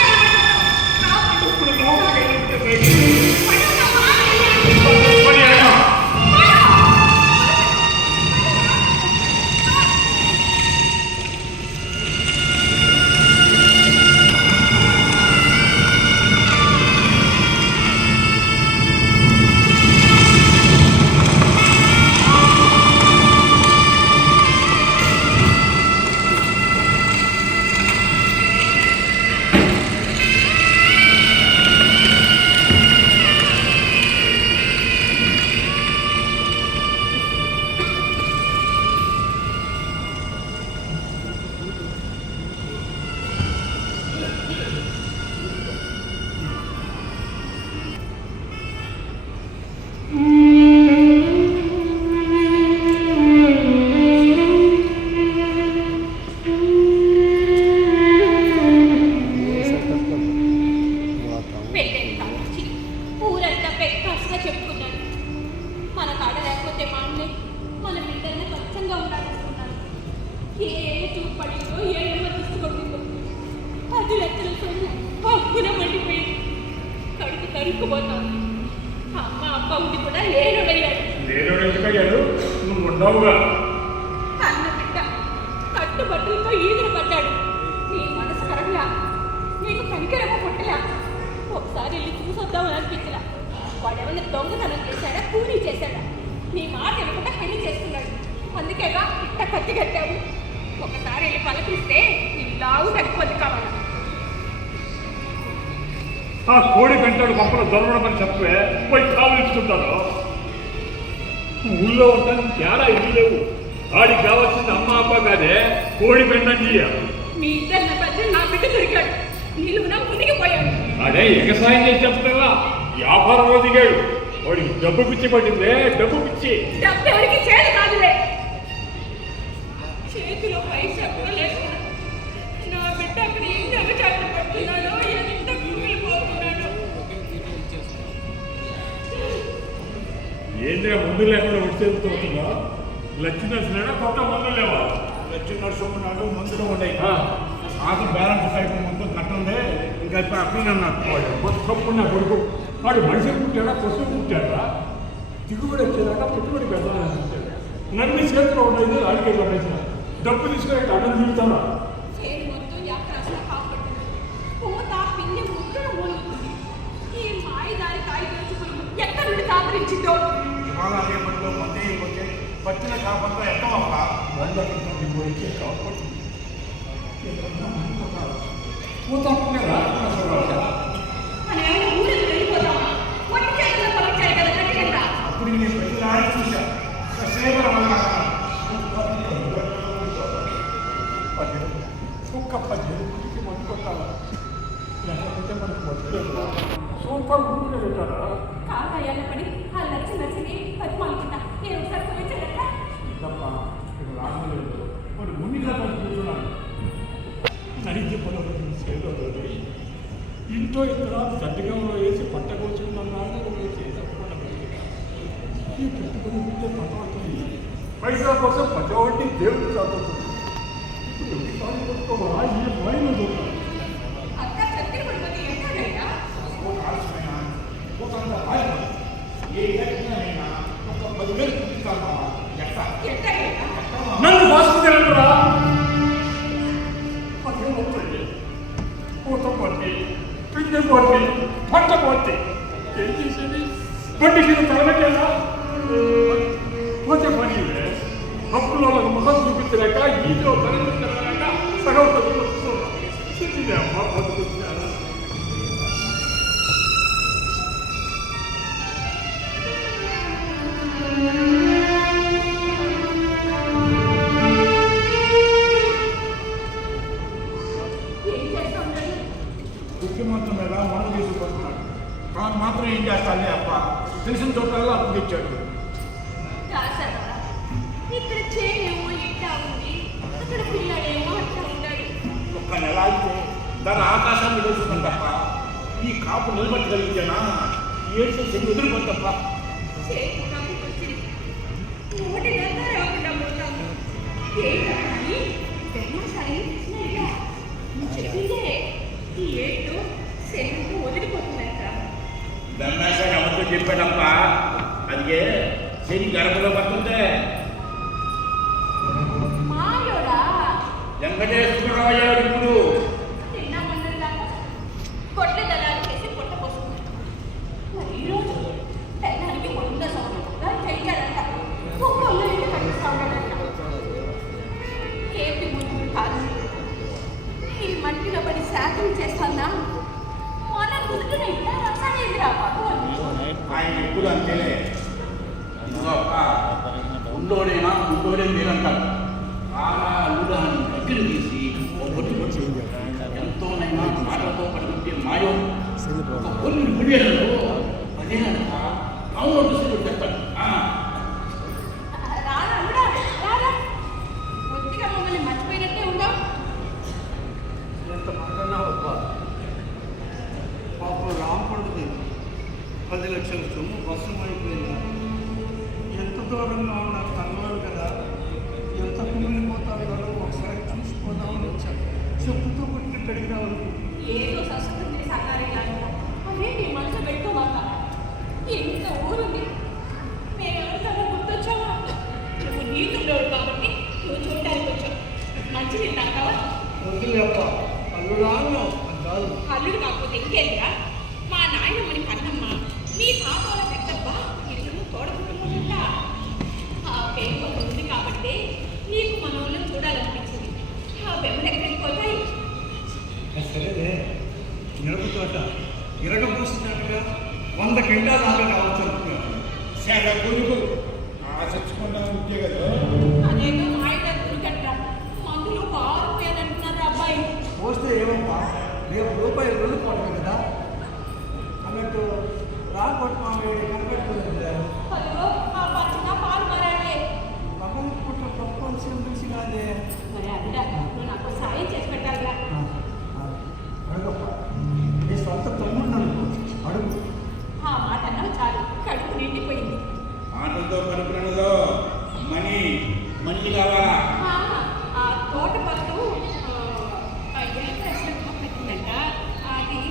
ఇరుక్కుపోతోంది. అమ్మ అప్ప ఉండి కూడా లేనుడయ్యాడు. లేనోడు ఎందుకయ్యాడు? నువ్వు ఉండవుగా. అన్న బిడ్డ కట్టుబట్టులతో ఈదులు పడ్డాడు. నీ మనసు కరగలా, నీకు కనికరమ పుట్టలా. ఒకసారి వెళ్ళి చూసొద్దామని అనిపించలా. వాడేమన్నా దొంగతనం చేశాడా, కూలీ చేశాడా? నీ మాట వినకుండా పెళ్లి చేస్తున్నాడు. అందుకేగా ఇట్ట కత్తి కట్టావు. ఒకసారి వెళ్ళి పలకరిస్తే ఇల్లావు తగ్గిపోద్ది కావాలి. ఆ కోడి గంటడు పంపలు దొరకడం చెప్పే పోయి కావలించుకుంటాను. ఊళ్ళో ఉంటాను తేడా ఇల్లు లేవు. ఆడికి కావాల్సింది అమ్మ అప్ప కాదే, కోడి పెండండి. మీ ఇద్దరు నా పెద్ద నా బిడ్డ దొరికాడు. నిలువున మునిగిపోయాడు. అదే ఎగసాయం చేసి చెప్తున్నా. వ్యాపారంలో దిగాడు. వాడికి డబ్బు పిచ్చి పట్టిందే, డబ్బు పిచ్చి. డబ్బు ఎవరికి చేతి కాదులే. చేతిలో పైసా కూడా లేదు. నా బిడ్డ అక్కడ ఎన్ని అగచాట్లు పడుతున్నాడో, ఎంత కుమిలిపోతున్నాడో. ఏంద్రా మందు లేకుండా వచ్చేస్తున్నా? లక్ష్మీనరసింహ కొత్త మందులు లేవా? లక్ష్మీనరసింహనాడు మందులు ఉన్నాయి. నాకు బ్యాలెన్స్ అయిపోయి మొత్తం కట్టుందే. ఇంకా ఇప్పుడు అక్కడ నాకు తప్పున్నా కొడుకు. వాడు మనిషి పుట్టాడా, పశువు పుట్టాడా? దిగుబడి వచ్చేదాకా పెట్టుబడి పెడతానని చెప్పాడు. నన్ను చేతిలో ఉండేది ఆడికే పడేసిన. డబ్బు తీసుకొని అడ్డం తిరుగుతానా? చేతి మొత్తం యాత్రాసన కాపాడుతుంది. పూత పిండి ముట్టున మూలుగుతుంది. ఈ మాయదారి కాయ తెచ్చుకుని ఎక్కడి నుండి కాపరించిందో. ఇవాళ రేపట్లో మంది అయిపోతే పట్టిన కాపంతా ఎక్కవప్ప 100 పోయితే కాపాడుతుంది. మనం ఏమైనా ఊరికి వెళ్ళిపోతామా? ఒట్టి చేతుల్లో పలిచాయి కదా కట్టిగా. అప్పుడు నేను ప్రతి ఆడి చూసా. సేవల వల్ల ఒక్క 10 మంది కొట్టాలా? లేకపోతే మనకు మొదలు సూపర్ ఊరిలో పెట్టారా? కాకాయాల పడి ఆ నచ్చిని పద్మాలకుండా నేను ఒకసారి పోయించగలరా? తప్ప ఇక్కడ రాగలేదు. వాడు మునిగా కూర్చున్నాడు. నైద్య పొలం సేవలో ఇంట్లో ఇక్కడ గడ్డిగంలో వేసి పట్టకొచ్చిందన్నాడు. ఈ పెట్టుకుని ఉంటే పట్టవుతుంది. పైసా కోసం పట్టవట్టి దేవుడు చదువుతుంది. ఇప్పుడు ఎన్నిసార్లు కొట్టుకోవాలా? ఈ మైలు చూడాలి. అక్క చక్కెర పడిపోతే ఎక్కడైనా ఏ అయినా ఒక 10,000 చూపిస్తామా? ఎట్లా ఎక్కడైనా నన్ను బాసుకుంటారా? అదే వస్తుంది. పూత పోతే, పిండి పోతే, పంట పోతే ఏం చేసేది? బండికి తగలకేలా పోతే పని అప్పులో ముఖం చూపించలేక ఈలో కరెంటు తిరగలేక సగం తగ్గుతూ అమ్మ బతుకుతాను. ఏం చేస్తా ఉన్నాడు? ముఖ్యమంత్రి మీద మనం తీసుకుంటున్నాడు. తాను మాత్రం ఏం చేస్తానే అప్ప తెలిసిన చోట్ల అప్పు తెచ్చాడు. రాశారా? ఇక్కడ చేనేమో ఇట్టా ఉంది, అక్కడ పిల్లడేమో అట్లా ఉన్నాడు. ఒక్క నెల అయితే దాని ఆకాశాన్ని తెలుసుకుంది తప్ప ఈ కాపు నిలబెట్టగలిగితేనా ఏడ్చి ఎదురుకొని తప్ప చేతి కాపు వచ్చింది. నోటి దగ్గర రాకుండా పోతాము. ఏంటని బ్రహ్మచారి కృష్ణయ్య నువ్వు చెప్పిందే ఈ ఏటు శరీరంతో వదిలిపోతుందంట. బ్రహ్మేశ్వరి ఎవరితో చెప్పాడప్ప అదిగే శని గర్భలో పడుతుందే. మాయోడా వెంకటేశ్వరరావు అయ్యాడు ఇప్పుడు. తిన్న మండలాగా పొట్ల దళాలు చేసి పొట్ట పోసుకున్నాడు. మరి ఈరోజు తెల్లానికి 100 సంవత్సరాలు చేయించాడంట. ఒక్కొక్క ఇంటి కట్టిస్తా ఉన్నాడంట. ఏపీ ముందు కాదు ఈ మట్టిలో పడి శాతం చేస్తానా మన గుర్తున ఇట్లా రసాలేదురా బాబు. ఆయన ఎప్పుడు అంతేలే. ఇదిగో అప్ప ఉండోడేనా ఉండోడే మీరంటారు. ఆలా అల్లుడా అని దగ్గర తీసి ఒక్కటి ఎంతోనైనా మాటలతో పడుకుంటే మాయో ఒక కొన్ని గుడియలలో అదేనట అవును చూసి చెప్తాడు. రారా అల్లుడా, రారా. కొద్దిగా మమ్మల్ని మర్చిపోయినట్టే ఉందాం. ఎంత మాట్లాడినావు పాపం రాంపండుది 10 లక్షల సొమ్ము వసూలు అయిపోయిందా? ఎంత దూరంగా ఉన్నా కలవాలి కదా, ఎంత కుమిలిపోతారో ఒకసారి చూసిపోదామని వచ్చాను. చెప్పుతో కొట్టి పెరిగిన ఏదో సస్కృతి సాకారి అదే నీ మనసు పెట్టుకో వద్దులేప్ప అల్లుడాను కాదు. అల్లుడు కాకపోతే ఇంకేంద్రా, మా నాయనమ్మని కన్నమ్మ, మీ తాతోల పెద్దబ్బ ఇరువురు తోడ కుటుంబం. ఆ పేరు ఉంది కాబట్టి నీకు మనోళ్ళని చూడాలనిపించింది. ఆ బెమ్మలు ఎక్కడికి పోతాయి? సరేనే, మిరప తోట ఇరగబోస్తున్నట్టుగా 100 క్వింటాలు దాకా రావచ్చు అనుకున్నాను. సరే కొడుకు ఆ చచ్చుకున్నా ఉంటే కదా అదేదో మాయట గురికట్ట మందులు బాగా ఉపయోగంటున్నారు అబ్బాయి. పోస్తే ఏమప్పా, రేపు రూపాయలు వెళ్ళిపోవడం కదా అన్నట్టు రాకొట్టు మామయ్య కనపెట్టుకుంది. అదిగో ఆ పచ్చిన పాలు మారాడే. పక్కన పుట్ట తప్పవలసిన తెలిసి కాదే. మరి అదిగా నువ్వు నాకు సాయం చేసి పెట్టాలిగా. అడుగప్ప, నీ సొంత తమ్ముడు అనుకో, అడుగు. ఆ మాట అన్నావు చాలు, కడుపు నిండిపోయింది. ఆటలతో కడుపునదో మనీ కావాలా? ఆ తోట పట్టు పెట్టిందంట. అది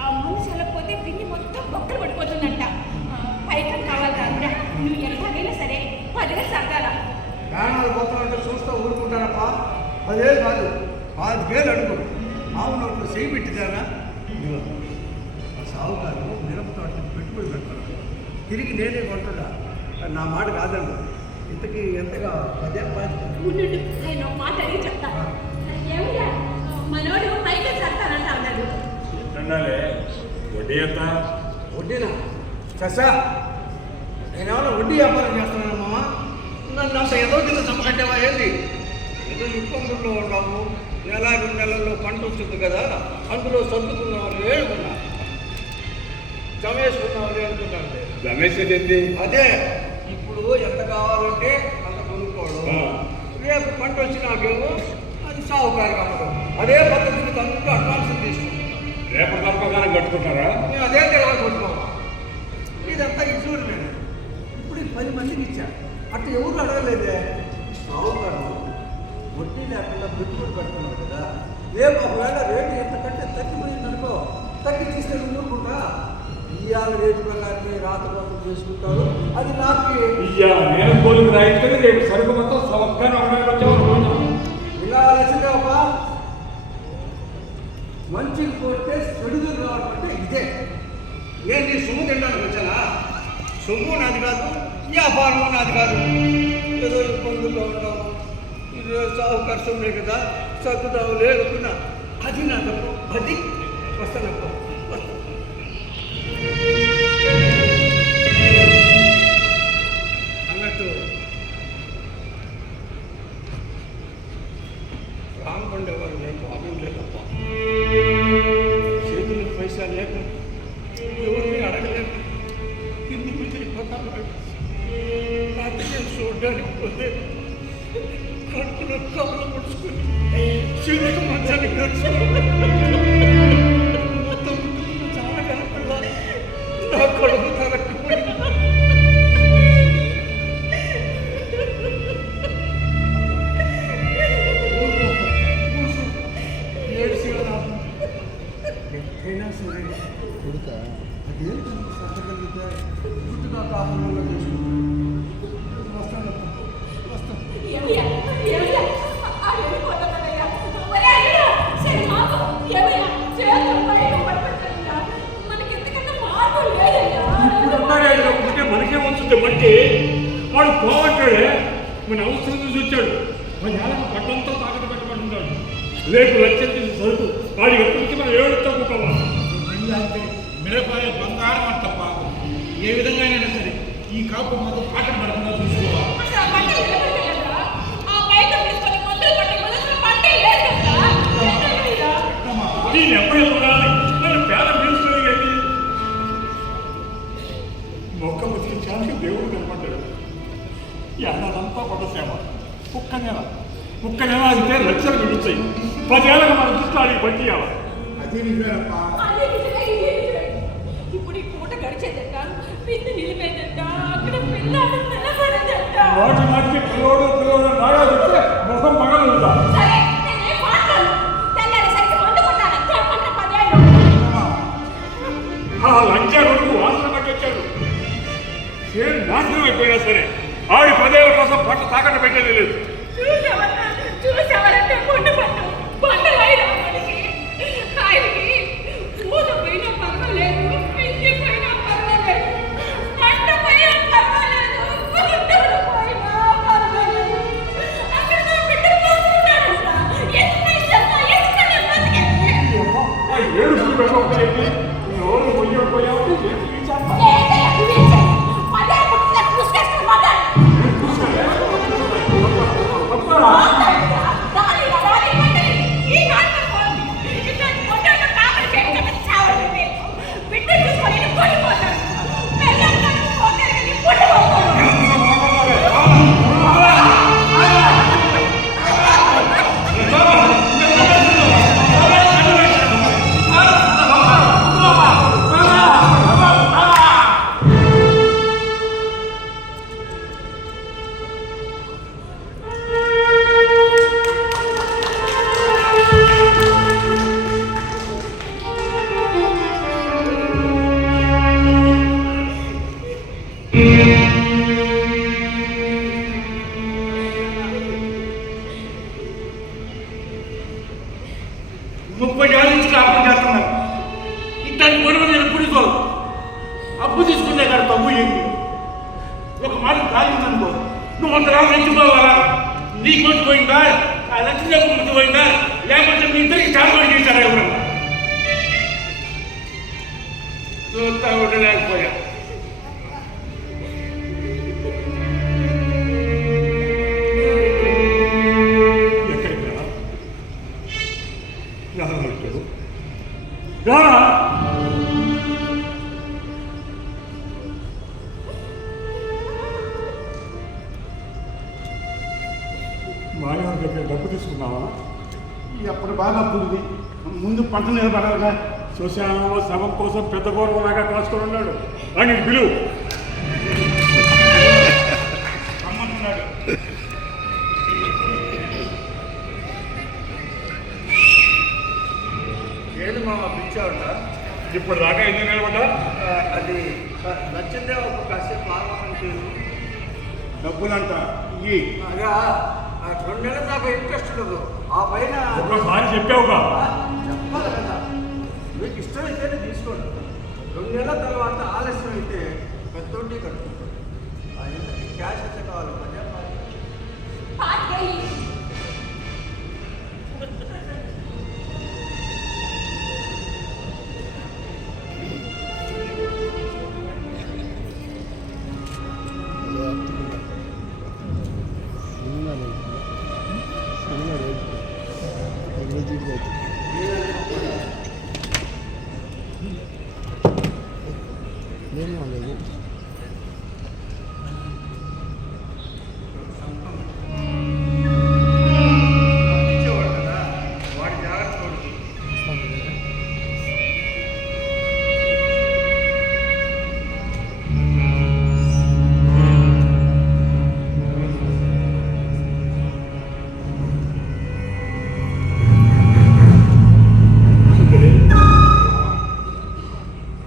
ఆ ముందు చల్లకపోతే పిండి మొత్తం బొక్కలు పడిపోతుందంట. పైకం కావాలి కాదురా, నువ్వు ఎలాగైనా సరే 10,000 సర్దాలా. ప్రాణాలు పోతానంటే చూస్తూ ఊరుకుంటానప్పా. 10,000 కాదు, 5,000 అడుగు. మామూలు నోట్లు చేయి పెట్టిదానా? ఆ సాగుకారు మిరప తోటకి పెట్టుబడి పెడతాను, తిరిగి నేనే కొంటున్నా. నా మాట కాదండి. ఇంతకీ ఎంతగా 10,000 బాధ్యత. ఉండు, నేను ఒక మాట అడిగి చెప్తా. ఏమిటా మనోడు పైకం సర్దానంట అన్నాడు. ఎట్టుండాలి వడ్డీ ఎంత? వడ్డీనా? చసా, నేనేమన్నా వడ్డీ వ్యాపారం చేస్తున్నాను మామ. నన్ను అంత ఏదో కింద చమ్మకట్టేవా ఏంది? ఏదో ఇబ్బందుల్లో ఉన్నాము, 1-2 నెలల్లో పంట వస్తుంది కదా, అందులో సర్దుకున్నామని వేడుకున్నా, జమ వేసుకున్నామని అనుకున్నాను. రమేష్ అదే ఇప్పుడు ఎంత కావాలంటే అంత కొనుక్కోవడం, రేపు పంట వచ్చి నాకేమో అది సాగుకారికి అమ్మడం. అదే పద్ధతిని తనకు అడ్వాన్స్ తీసుకుంటాం. రేపటి తప్పగానే కట్టుకుంటారా? మేము అదే తెలవకుంటున్నామా. ఇదంతా ఇచ్చుడు నేను ఇప్పుడు 10 మందికి ఇచ్చా, అట్లా ఎవరు అడగలేదే. సాగుకారు వడ్డీ లేకుండా పెట్టుబడి పెడుతున్నారు కదా, రేపు ఒకవేళ రేటు ఎంతకంటే తగ్గిపోయింది అనుకో, తగ్గి తీసుకెళ్ళి ఊరుకుంటా. ఇవాళ రేటు ప్రకారమే రాతపాతం చేసుకుంటారు. అది నాకు నేను కోలికి రాయిస్తే రేపు సరుకు మొత్తం సొక్కగా వచ్చావు. ఇలా ఆలోచన మంచికి పోతే చెడుగులు రావడం అంటే ఇదే. నేను నీ సొమ్ము తినడానికి వచ్చానా? సొమ్ము నాది కాదు, వ్యాపారము నాది కాదు. ఏదో ఇబ్బందుల్లో ఉన్నాము, ఇది సాగు కష్టంలే కదా, చదువుతావు లేకున్నా. అది నా తప్పు, అది వస్తానప్ప వస్తా. అన్నట్టు రామకొండేవారు నేను బాబు లేదప్ప. చేతులకు పైసా లేక ఎవరిని అడగలేక కింది మిగిలిపోతాను. రాత్రి నేను చూడడానికి పోతే కడుపులో కాళ్ళు ముడుచుకొని చిరుకు మంచాన్ని కలుసుకొని మొత్తం చాలా కనపడలా. నా కడుపు తరక్కుపోయి ఎక్కడైనా సరే కొడుతా అదేంటి సత్తగలిగితే గుర్తుగా కాపురంలో చేసుకుంటాను. వస్తాను వస్తాను. ఏమయ్యా ఏమయ్యా ఆ వెళ్ళిపోతానయ్యా. ఒరే అయ్యా సరే మాకు ఏమయ్యా చేతులు పైన పడిపోతాయ్యా. మనకి ఎంతకన్నా మార్పు లేదయ్యా. ఇప్పుడు మనకే వస్తుంది బట్టి వాడు పోవట్టాడే, మన అవసరం చూసి వచ్చాడు. మన ఏళ్ళకి పట్టంతో తాకట్టు పెట్టబడుతున్నాడు. రేపు లక్ష్యం చేసి సరుకు వాడి ఎప్పటికీ మనం ఏడుతో కూకోవాలి. అంటే మిరపాయ బంగారం అంట పాపం. ఏ విధంగా అయినా సరే ఈ కాపు మాత్రం పాటలు పడకుండా చూసుకోవాలి. అసలు ఆ పంట లేదయ్యా. ఆ పైకం తీసుకొని మందులు కొట్టి మొదలు పంట లేదు కదా. ఏంటయ్యా? నేను ఎప్పుడు ఎప్పుడాలి నన్ను పేద పిలుచుకోగలి మొక్క బతికించడానికి దేవుడు కనపడ్డాడు. ఏడాదంతా కొండ సేవ, కుక్క నెల అయితే లక్షలు మిగులుతాయి. 10 ఏళ్ళకి మన దృష్టి ఆడికి పట్టియాలి. అదే నిజమేనప్పా. అదే నిజమే, ఇదే నిజమే. ఇప్పుడు ఈ పూట గడిచేదట, పిల్లి నిలిపేదట, అక్కడ పిల్లాడు నిలబడేదట. మాటికి పిల్లోడు నాగా చెప్తే ముఖం పగలుందా? సరే నేనేం మాట్లాడు. తెల్లారేసరికి మందు కొట్టాలి. చెప్పండి 10 ఏళ్ళు. ఆ లంచా కొడుకు వాసన పట్టొచ్చాడు. ఏం నాశనం అయిపోయినా సరే ఆడి 10 ఏళ్ళ కోసం పంట తాకట్టు పెట్టేది లేదు. చూసావరంటే ముందు పట్టు చెప్పి ఎవరు పోయామంటే చేస్తా ఏంటయ్యా నువ్వు ఏం చేయాలి? పదేళ్ళు పుట్టిన చూసుకేస్తాను మాట్లాడు. రాని, రాని, మంటని. ఈ నాటకం పోతుంది. ఇట్లాంటి పొట్టేళ్ళ కాపరి చేయడం చావడం లేదు. బిడ్డను చూసుకొని నేను కొట్టిపోతాను. పెళ్ళాం కానీ పోతాను కానీ పుట్టబోతాను. అప్పు తీసుకునే కాదు తప్పు ఏంటి? ఒక మాట కాలిందనుకో నువ్వు అంత రావు రెచ్చిపోవాలా? నీకు మర్చిపోయిందా? ఆ లక్ష్మీ మర్చిపోయిందా? లేకపోతే మీ ఇద్దరికి చాలా చేశారా ఎవరన్నా? చూస్తా ఉండలేకపోయా. ఎక్కడికి రా మాయవారి దగ్గర డబ్బు తీసుకున్నావా? ఎప్పుడు బాగా అప్పుడుది ముందు పంట నిలబడాలిగా. శ్మశానంలో శవం కోసం పెద్ద గౌరవంలాగా కాసుకొని ఉన్నాడు అని పిలువు. రమ్మంటున్నాడు. ఏది మా పిచ్చావుంటా? ఇప్పుడు దాకా ఎందుకు నిలబడ్డా? అది నచ్చిందే ఒక కాసేపు ఆగమని డబ్బులంట ఇవి అదే 2 నెలల దాకా ఇంట్రెస్ట్ ఉండదు. ఆ పైన ఒకసారి చెప్పావుగా. చెప్పాలి కదా, మీకు ఇష్టమైతేనే తీసుకోండి. 2 నెలల తర్వాత ఆలస్యం అయితే పెద్దోటి కట్టుకుంటాడు. క్యాష్ ఎంత కావాలి? పార్టీ ఇచ్చేవాడు కదా వాడి జాగ్రత్త కొడుకు.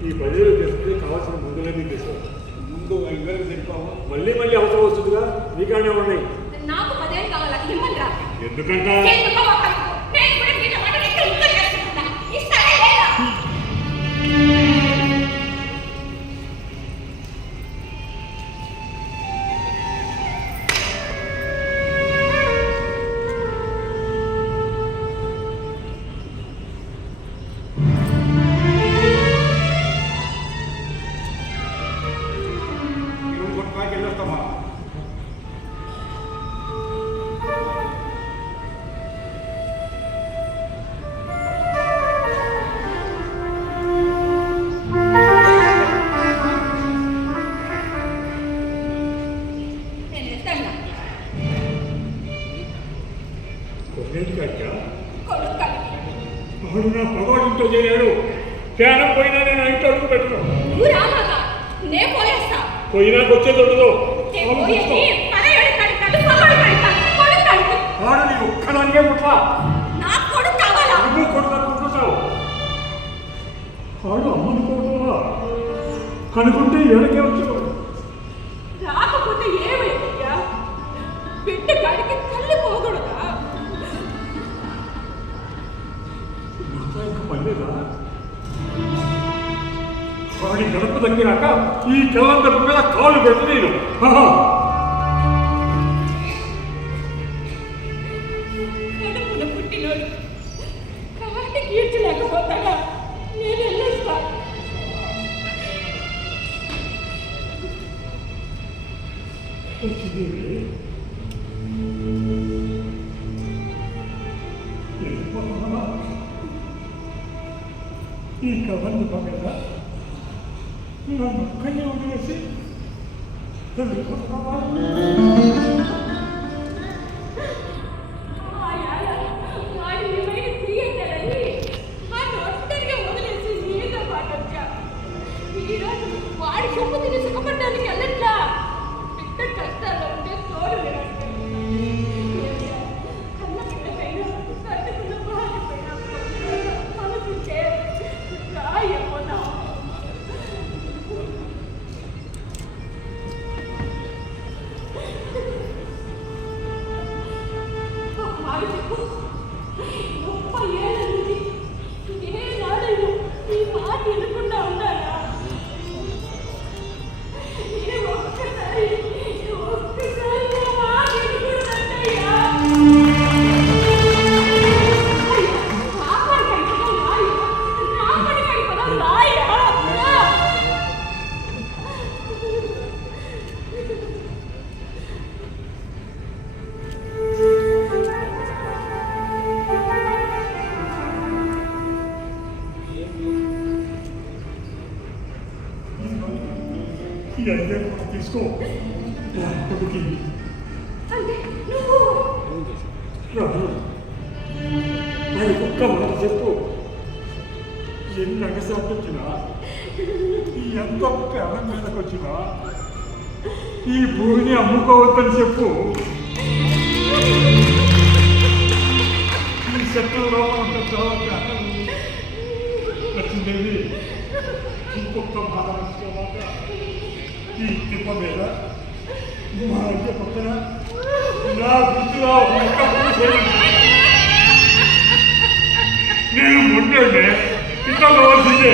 ఈ 10,000 తీసుకుంటే కావాల్సిన మందులన్నీ తీసుకో. ముందు 5,000 తెలిపావు. మళ్ళీ మళ్ళీ అవసరం వస్తుందిగా. నీకానే ఉన్నాయి. నాకు 10 ఏళ్ళు కావాలా? ఇమ్మంటారా? ఎందుకంట ఎందుకో ఒక నేను కూడా మీతో మాట్లాడి ఇంకా చేసుకుంటా. ఇస్తారా లేదా? ఇరవై కొట్టుకాకి వెళ్ళొస్తామా? నేను వెళ్తాను. కొన్నింటికట్టా కొడుకు కలిపి వాడు నా పగవాడింట్లో చేరాడు. ధ్యానం పోయినా నేను ఆ ఇంట్లో అడుగు పెట్టను. నువ్వు రామాక నేను పోయేస్తా. పోయినాకు వచ్చేది ఉండదు. నేను పోయేది పరయోడి కడుతాడు, పగోడి కడుతాడు, కొడుకు కడుతాడు. వాడు నీ ఒక్కదానికే పుట్లా. నాకు కొడుకు కావాలా? నువ్వు కొడుకు అనుకుంటున్నావు. వాడు అమ్మనుకోవడం కనుకుంటే ఎడకే వచ్చావు. రాకపోతే ఏమైందయ్యా? బిడ్డ గడికి తల్లి పోకూడదా? ఇంకా పనిలేదా? వాడి గడప తగ్గినాక ఈ కళ్ళందరి మీద కాలు పెడితే నేను కడుపున పుట్టినోడు కాటి కీర్చలేకపోతాడా? నేను వెళ్ళేసి లక్ష్మీదేవి వెళ్ళిపోతున్నావా? ఈ కవర్లు పగల నన్ను ఒక్కనే వదిలేసి వెళ్ళిపోతున్నావా? వాడి సొమ్ము తిని సుఖపడ్డానికి వెళ్ళట్లా బిడ్డ కష్టాల్లో ఉంటే తోడు కన్న బిడ్డకైనా కట్టుకున్న బాధపైనా మనసుంటే రాయమన్నా మాట చెప్పు 30 ఏళ్ళ నుంచి ఏ నాడైనా ఈ మాట వినకుండా ఉండాలా? ఈ ఐడియా తీసుకో. కొడుకి రాదు. అది ఒక్క మాట చెప్పు. ఎన్ని అగసాట్లు వచ్చినా, ఎంత ప్రాణం మీదకి వచ్చినా ఈ భూమిని అమ్ముకోవద్దని చెప్పు. ఈ శత్రువులో లక్ష్మీదేవి ఇంకొక మాట తీసుకోవాక ఈ తిప్ప మీద మా అయ్య పక్కన నా గుర్తులో ఒక్క నేను ముందే ఇంకా కావాల్సిందే.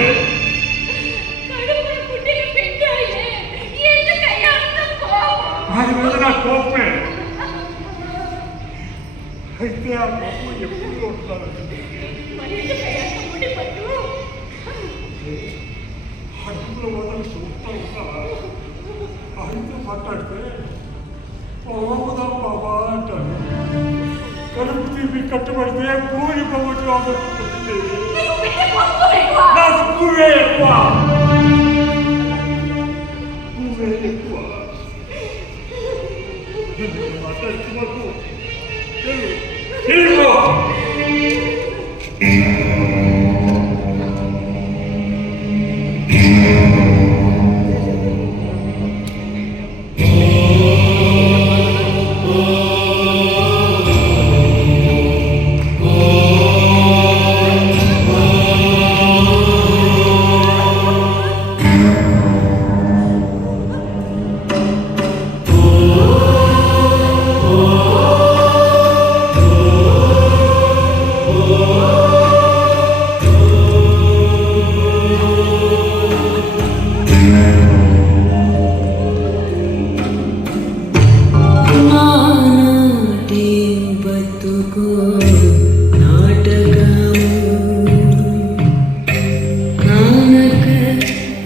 ఆయన మీద నా కోపమే. అయితే ఆ కోపం ఎప్పుడు ఉంటాను. హక్కుల వదలు చూస్తూ ఉంటావా? ఆయనతో మాట్లాడితే పోదాం బాబా అంటాను. కడుపు తీపి కట్టుబడితే పూరి పోవచ్చు. నాకు పువ్వే ఎక్కువ. పువ్వే ఎక్కువ మాట్లాడుతున్నట్టు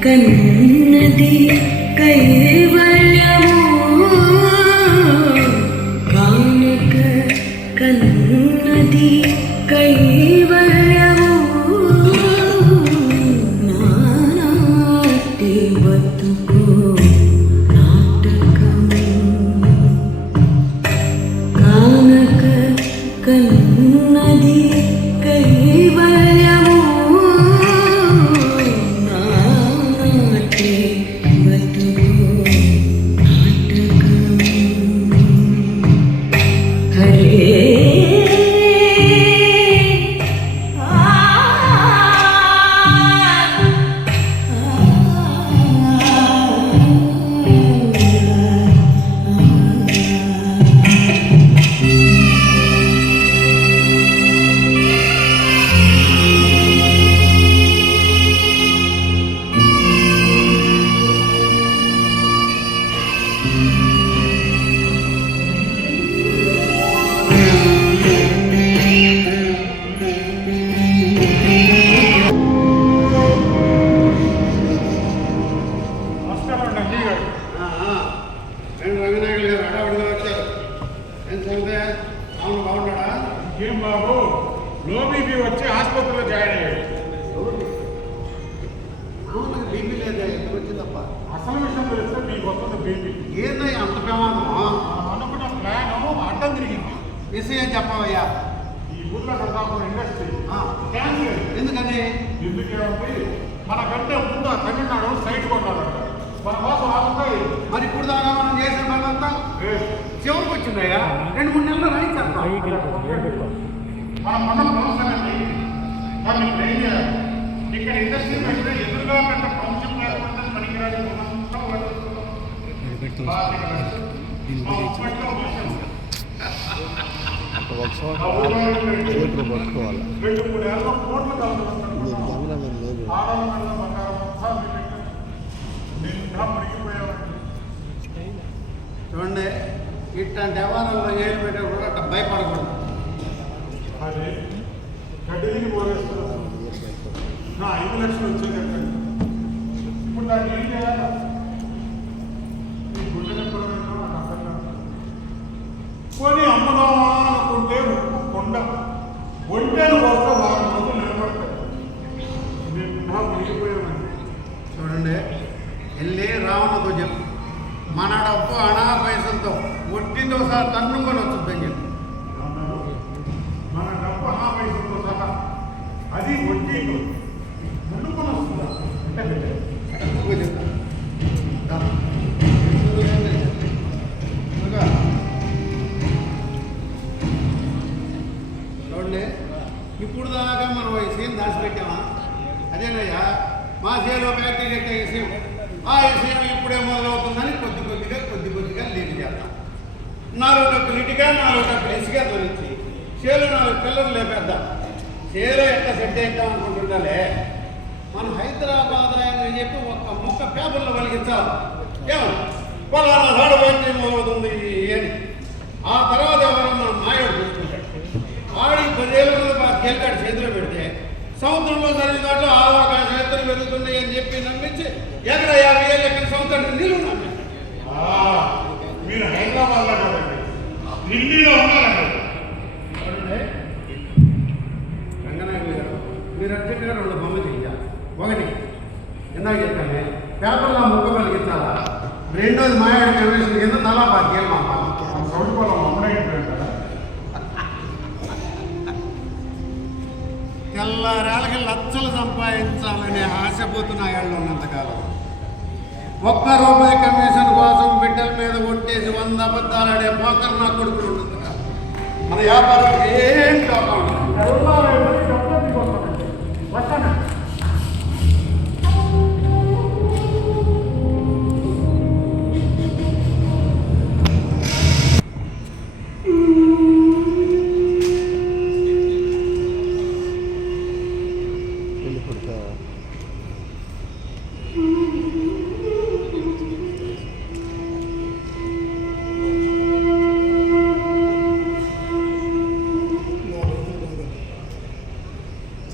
కన్నది కైవల్యము కానక కన్నది కైవల్యము నాటి బతుకు నాటకము కానక కన్నది కైవల్యము నాటి బతుకు అసలు విషయం తెలిస్తే మీకు వస్తుంది బీపీ. ఏందయ్యా అంత ప్రమాదం? అనుకున్న ప్లాన్ అడ్డం తిరిగింది. విషయం చెప్పవయ్యా. ఈ ఊర్లో కడతాము ఇండస్ట్రీ క్యాన్సిల్. ఎందుకని? ఎందుకేమంటే మనకంటే ముందు తమిళనాడు సైట్ కొన్నారంట. మన కోసం ఆగుతాయి. మరి ఇప్పుడు దాకా మనం చేసిన పనంతా చివరికి వచ్చిందయ్యా. 2-3 నెలలు రాయించాలి. మన మనం అవసరండి. కానీ ఇప్పుడు ఏం చేయాలి? ఇక్కడ ఇండస్ట్రీ పెడితే ఎదురుగా పెట్ట కౌన్సిల్ లేకుండా పనికిరాని పట్టుకోవాలి 2-3 ఏళ్ళ కోట్లు చూడండి, ఇట్లాంటి వ్యవహారంలో ఏళ్ళు పెట్టేప్పుడు అట్లా భయపడకూడదు. అది గడ్డిని పోగేస్తున్నారు. నా 5 లక్షలు వచ్చేది ఎక్కడి? ఇప్పుడు దాన్ని ఏం చేయాలి? ఈ గుడ్డ చెప్పడం ఏంటో నాకు అర్థం కాదు. కొని అమ్ముదామా అనుకుంటే కొండ ఒంటేను వస్తే వారం రోజులు నిలబడతాయి. నేను మునిగిపోయామండి. చూడండి, వెళ్ళి రావణతో చెప్పు, మన డబ్బు అనా పైసలతో వడ్డీతో సహా తన్నుకొని వచ్చుద్దని చెప్పి. మన డబ్బు అనా పైసలతో సహా అది వడ్డీతో ముందుకొని వస్తుందా అంటే చూడండి, ఇప్పుడు దాకా మనం ఈ సీన్ దాచిపెట్టామా? అదేనయ్యా మా సేలో ఫ్యాక్టరీ కట్టే విషయం. ఆ విషయం ఇప్పుడే మొదలవుతుందని కొద్ది కొద్దిగా లీడ్ చేద్దాం. 4 డబ్బులు ఇటుగా 4 డబ్బులు ఇసుగా దొరించి సేలో 4 పిల్లలు లేపేద్దాం. సేలో ఎట్లా సెట్ చేద్దాం అనుకుంటుండాలే. మనం హైదరాబాద్ అని చెప్పి ఒక్క ముక్క పేపర్లో వెలిగించాలి. ఏమో పలానా నాడు ఫ్యాక్టరీ మొదలవుతుంది అని. ఆ తర్వాత ఎవరన్నా మనం మాయోడు చూసుకుంటాడు. ఆడికి 10 ఏళ్ళ మీద గెలికాడు చేతిలో పెడితే సముద్రంలో జరిగిన దాంట్లో ఆకాశ ఎత్తులు పెరుగుతున్నాయి అని చెప్పి నమ్మించి ఎక్కడ 50 ఏళ్ళు ఎక్కడ సముద్రం నిలువు మీరు హైదరాబాద్లో కదండి, ఢిల్లీలో ఉన్నారండి. రంగనాయకులు గారు, మీరు అర్జెంటుగా 2 బొమ్మలు చేయాలి. ఒకటి ఇందాక చెప్పండి, పేపర్లో ముక్క పలికించాలా. రెండోది మాయాడి కమిషన్ కింద తలా 10 ఏళ్ళు మాట సౌడిపోవడం అమ్మడైపోయాడు కదా. తెల్లారేళ్ళకి లక్షలు సంపాదించాలనే ఆశపోతున్న ఏళ్ళు ఉన్నంతకాలం ₹1 కమిషన్ కోసం బిడ్డల మీద కొట్టేసి 100 అబద్ధాలు ఆడే పోకర్ నా కొడుకులు ఉంటుంది. మన వ్యాపారం ఏం కాకుండా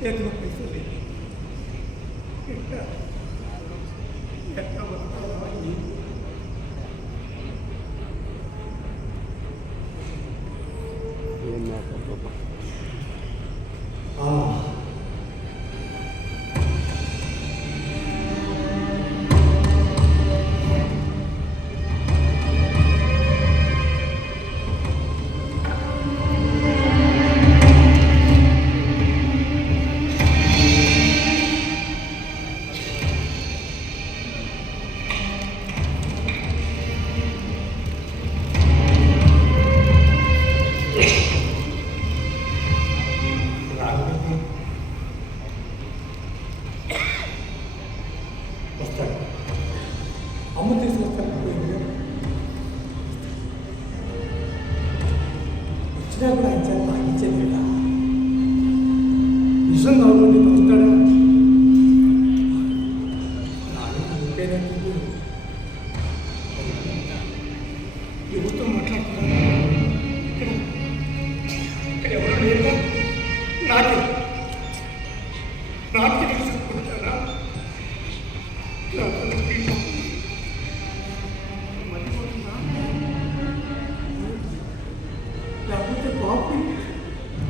చేతిలో పైసలు లేదు. ఎట్లా బతకాలి? వస్తాడు, అమ్మ తీసుకొస్తాను. వచ్చినా కూడా ఆయన చేత తాగించేది కదా. విషం కావాలంటే తాగుతాడా? ఎవరితో మాట్లాడుతున్నా? ఇక్కడ ఎవరు లేరుగా? నాకు తెలుసుకుంటారా? లేకపోతే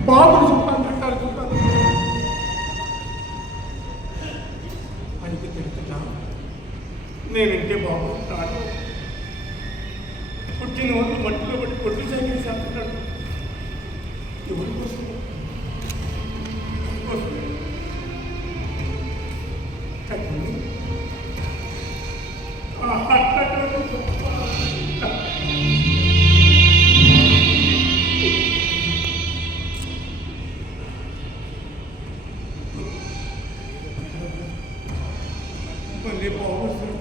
బాబుని చెప్పాలంటారు. చెప్పాలి ఆయనకి తెలుసుగా నేనంటే బాగుంటాను. పుట్టిన వాళ్ళు మట్టిలో పట్టి కొట్టు చేయని చేస్తున్నాడు. ఎవరి కోసం? మళ్ళీ బాగుంటుంది.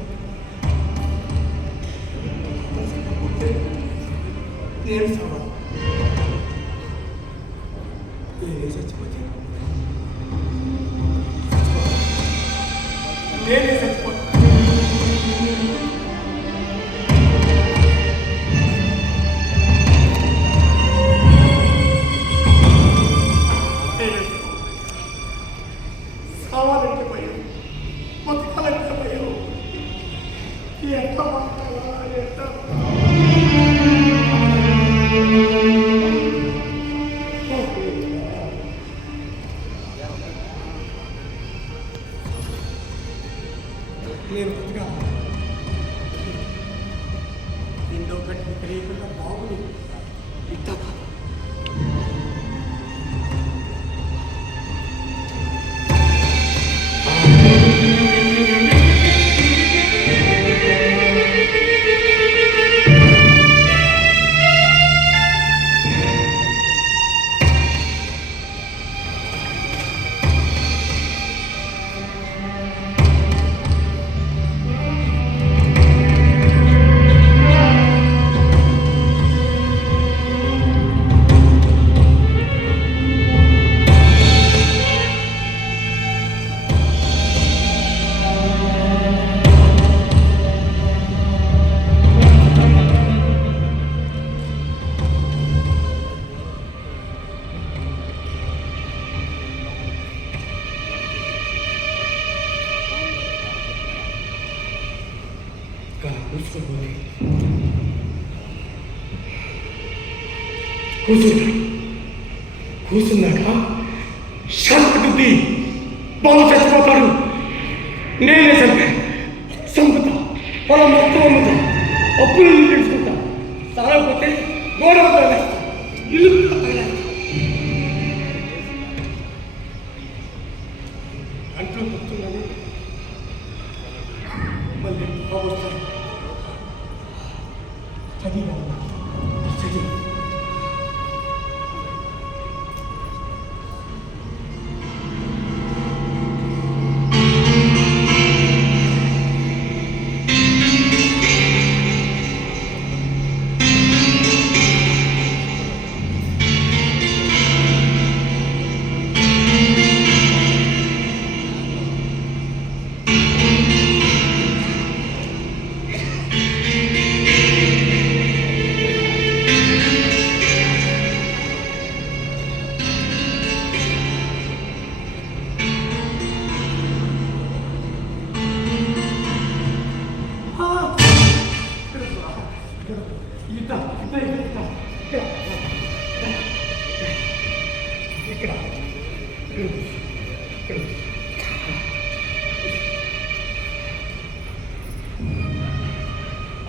నేను సవాల్ నేనే చచ్చిపోతాను. నేనే చచ్చిపోతాను. కావాలంటే భయం, బతకాలంటే భయం. ఎట్లా మాట్లాడాలా, ఎట్లా నేను కొద్దిగా రెండో గట్టి తెలియకుండా బాగుంది. ఇంత కూర్చున్నాక శాంతి బాగా చచ్చిపోతాడు. నేనే చంపుతా, పొలం మొత్తం అమ్ముతా, అప్పులు తీసుకుంటా, సాగపోతే గోడవతో ఇల్లు అంటూ కూర్చున్నాను. మళ్ళీ బాగుస్తాను. చదివా చదివి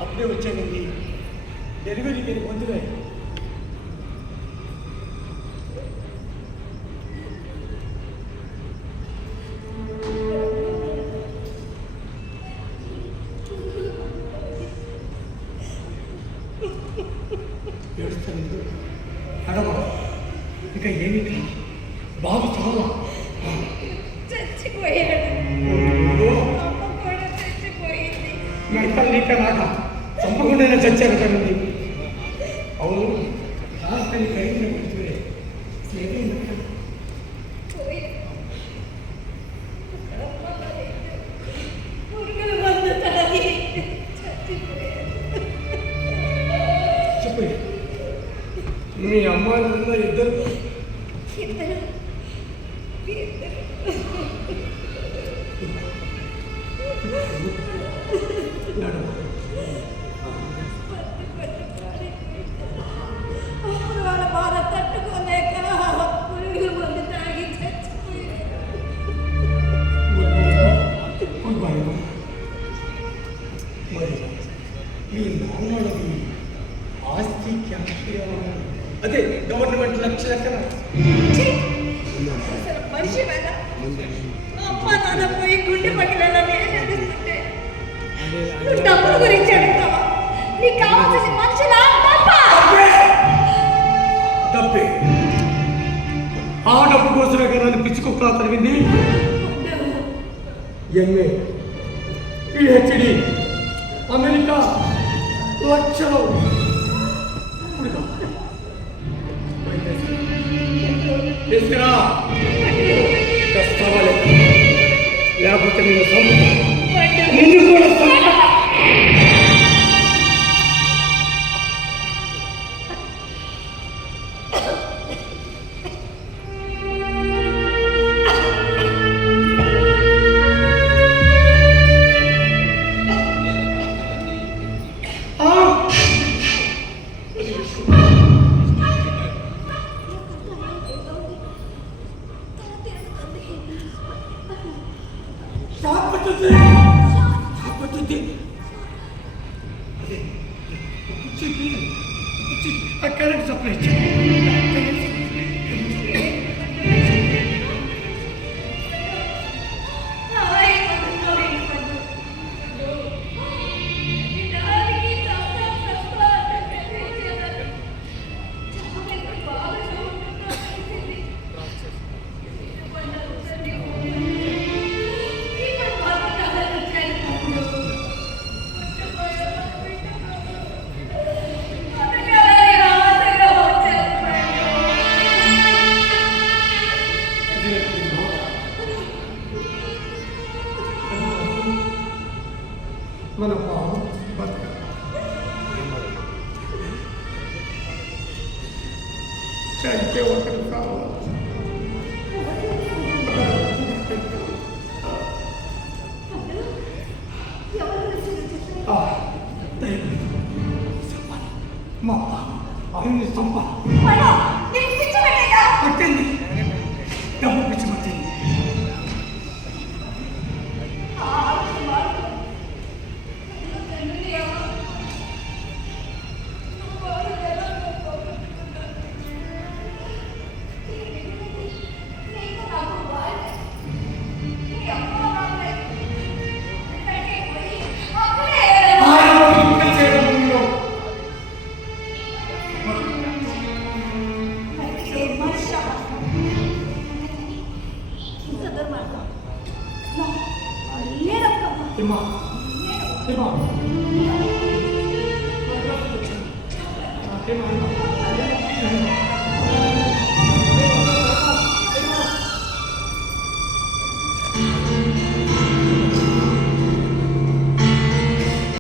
అప్పుడే వచ్చానండి. డెలివరీ నేను ముందుగా ఏడుస్తాను. అడవ ఇక ఏమిటి బాబు చాలా చచ్చిపోయాడు. అమ్మ కూడా చచ్చిపోయింది. మెడతలు నీక నాక చంపకుండానే చచ్చారు కదండి. అవును రాత్రి కలిగిన పడుతుంది. పురుగుల మందు తాగి చచ్చిపోయాడు. చెప్పండి, మీ అమ్మ నాన్న ఇద్దరు అప్పుడు వాళ్ళ బాధ తట్టుకోలేక పురుగుల మందు తాగి చచ్చిపోయాడు. మరి మీ నాన్నది ఆస్తి క్యాపిటల్ అదే గవర్నమెంట్ లక్షల ఛీ! అసలు మనిషి వేళ అమ్మ నాన్న పోయి గుండె పగిలేలా నేర్పిస్తుంటే నువ్వు డబ్బుల గురించి అడుగుతావా? నీకు కావాల్సింది మనుషులా డబ్బా? డబ్బే ఆ డబ్బు కోసమే కదా పిచ్చుకోకుండా తరిగింది. ఎంఏ పిహెచ్డి అమెరికా లక్షలు ఇప్పుడు కావాలి. తీసుకురా కష్టవాలి లేకపోతే నేను చంపుతాను. నిన్ను కూడా చంపుతాను. కరెంట్ సప్లై మన బాబు చంపే ఒకటి కావాలి. మా ఆయన చంపాలి. పట్టింది డబ్బు పిచ్చి పట్టింది. Terima kasih.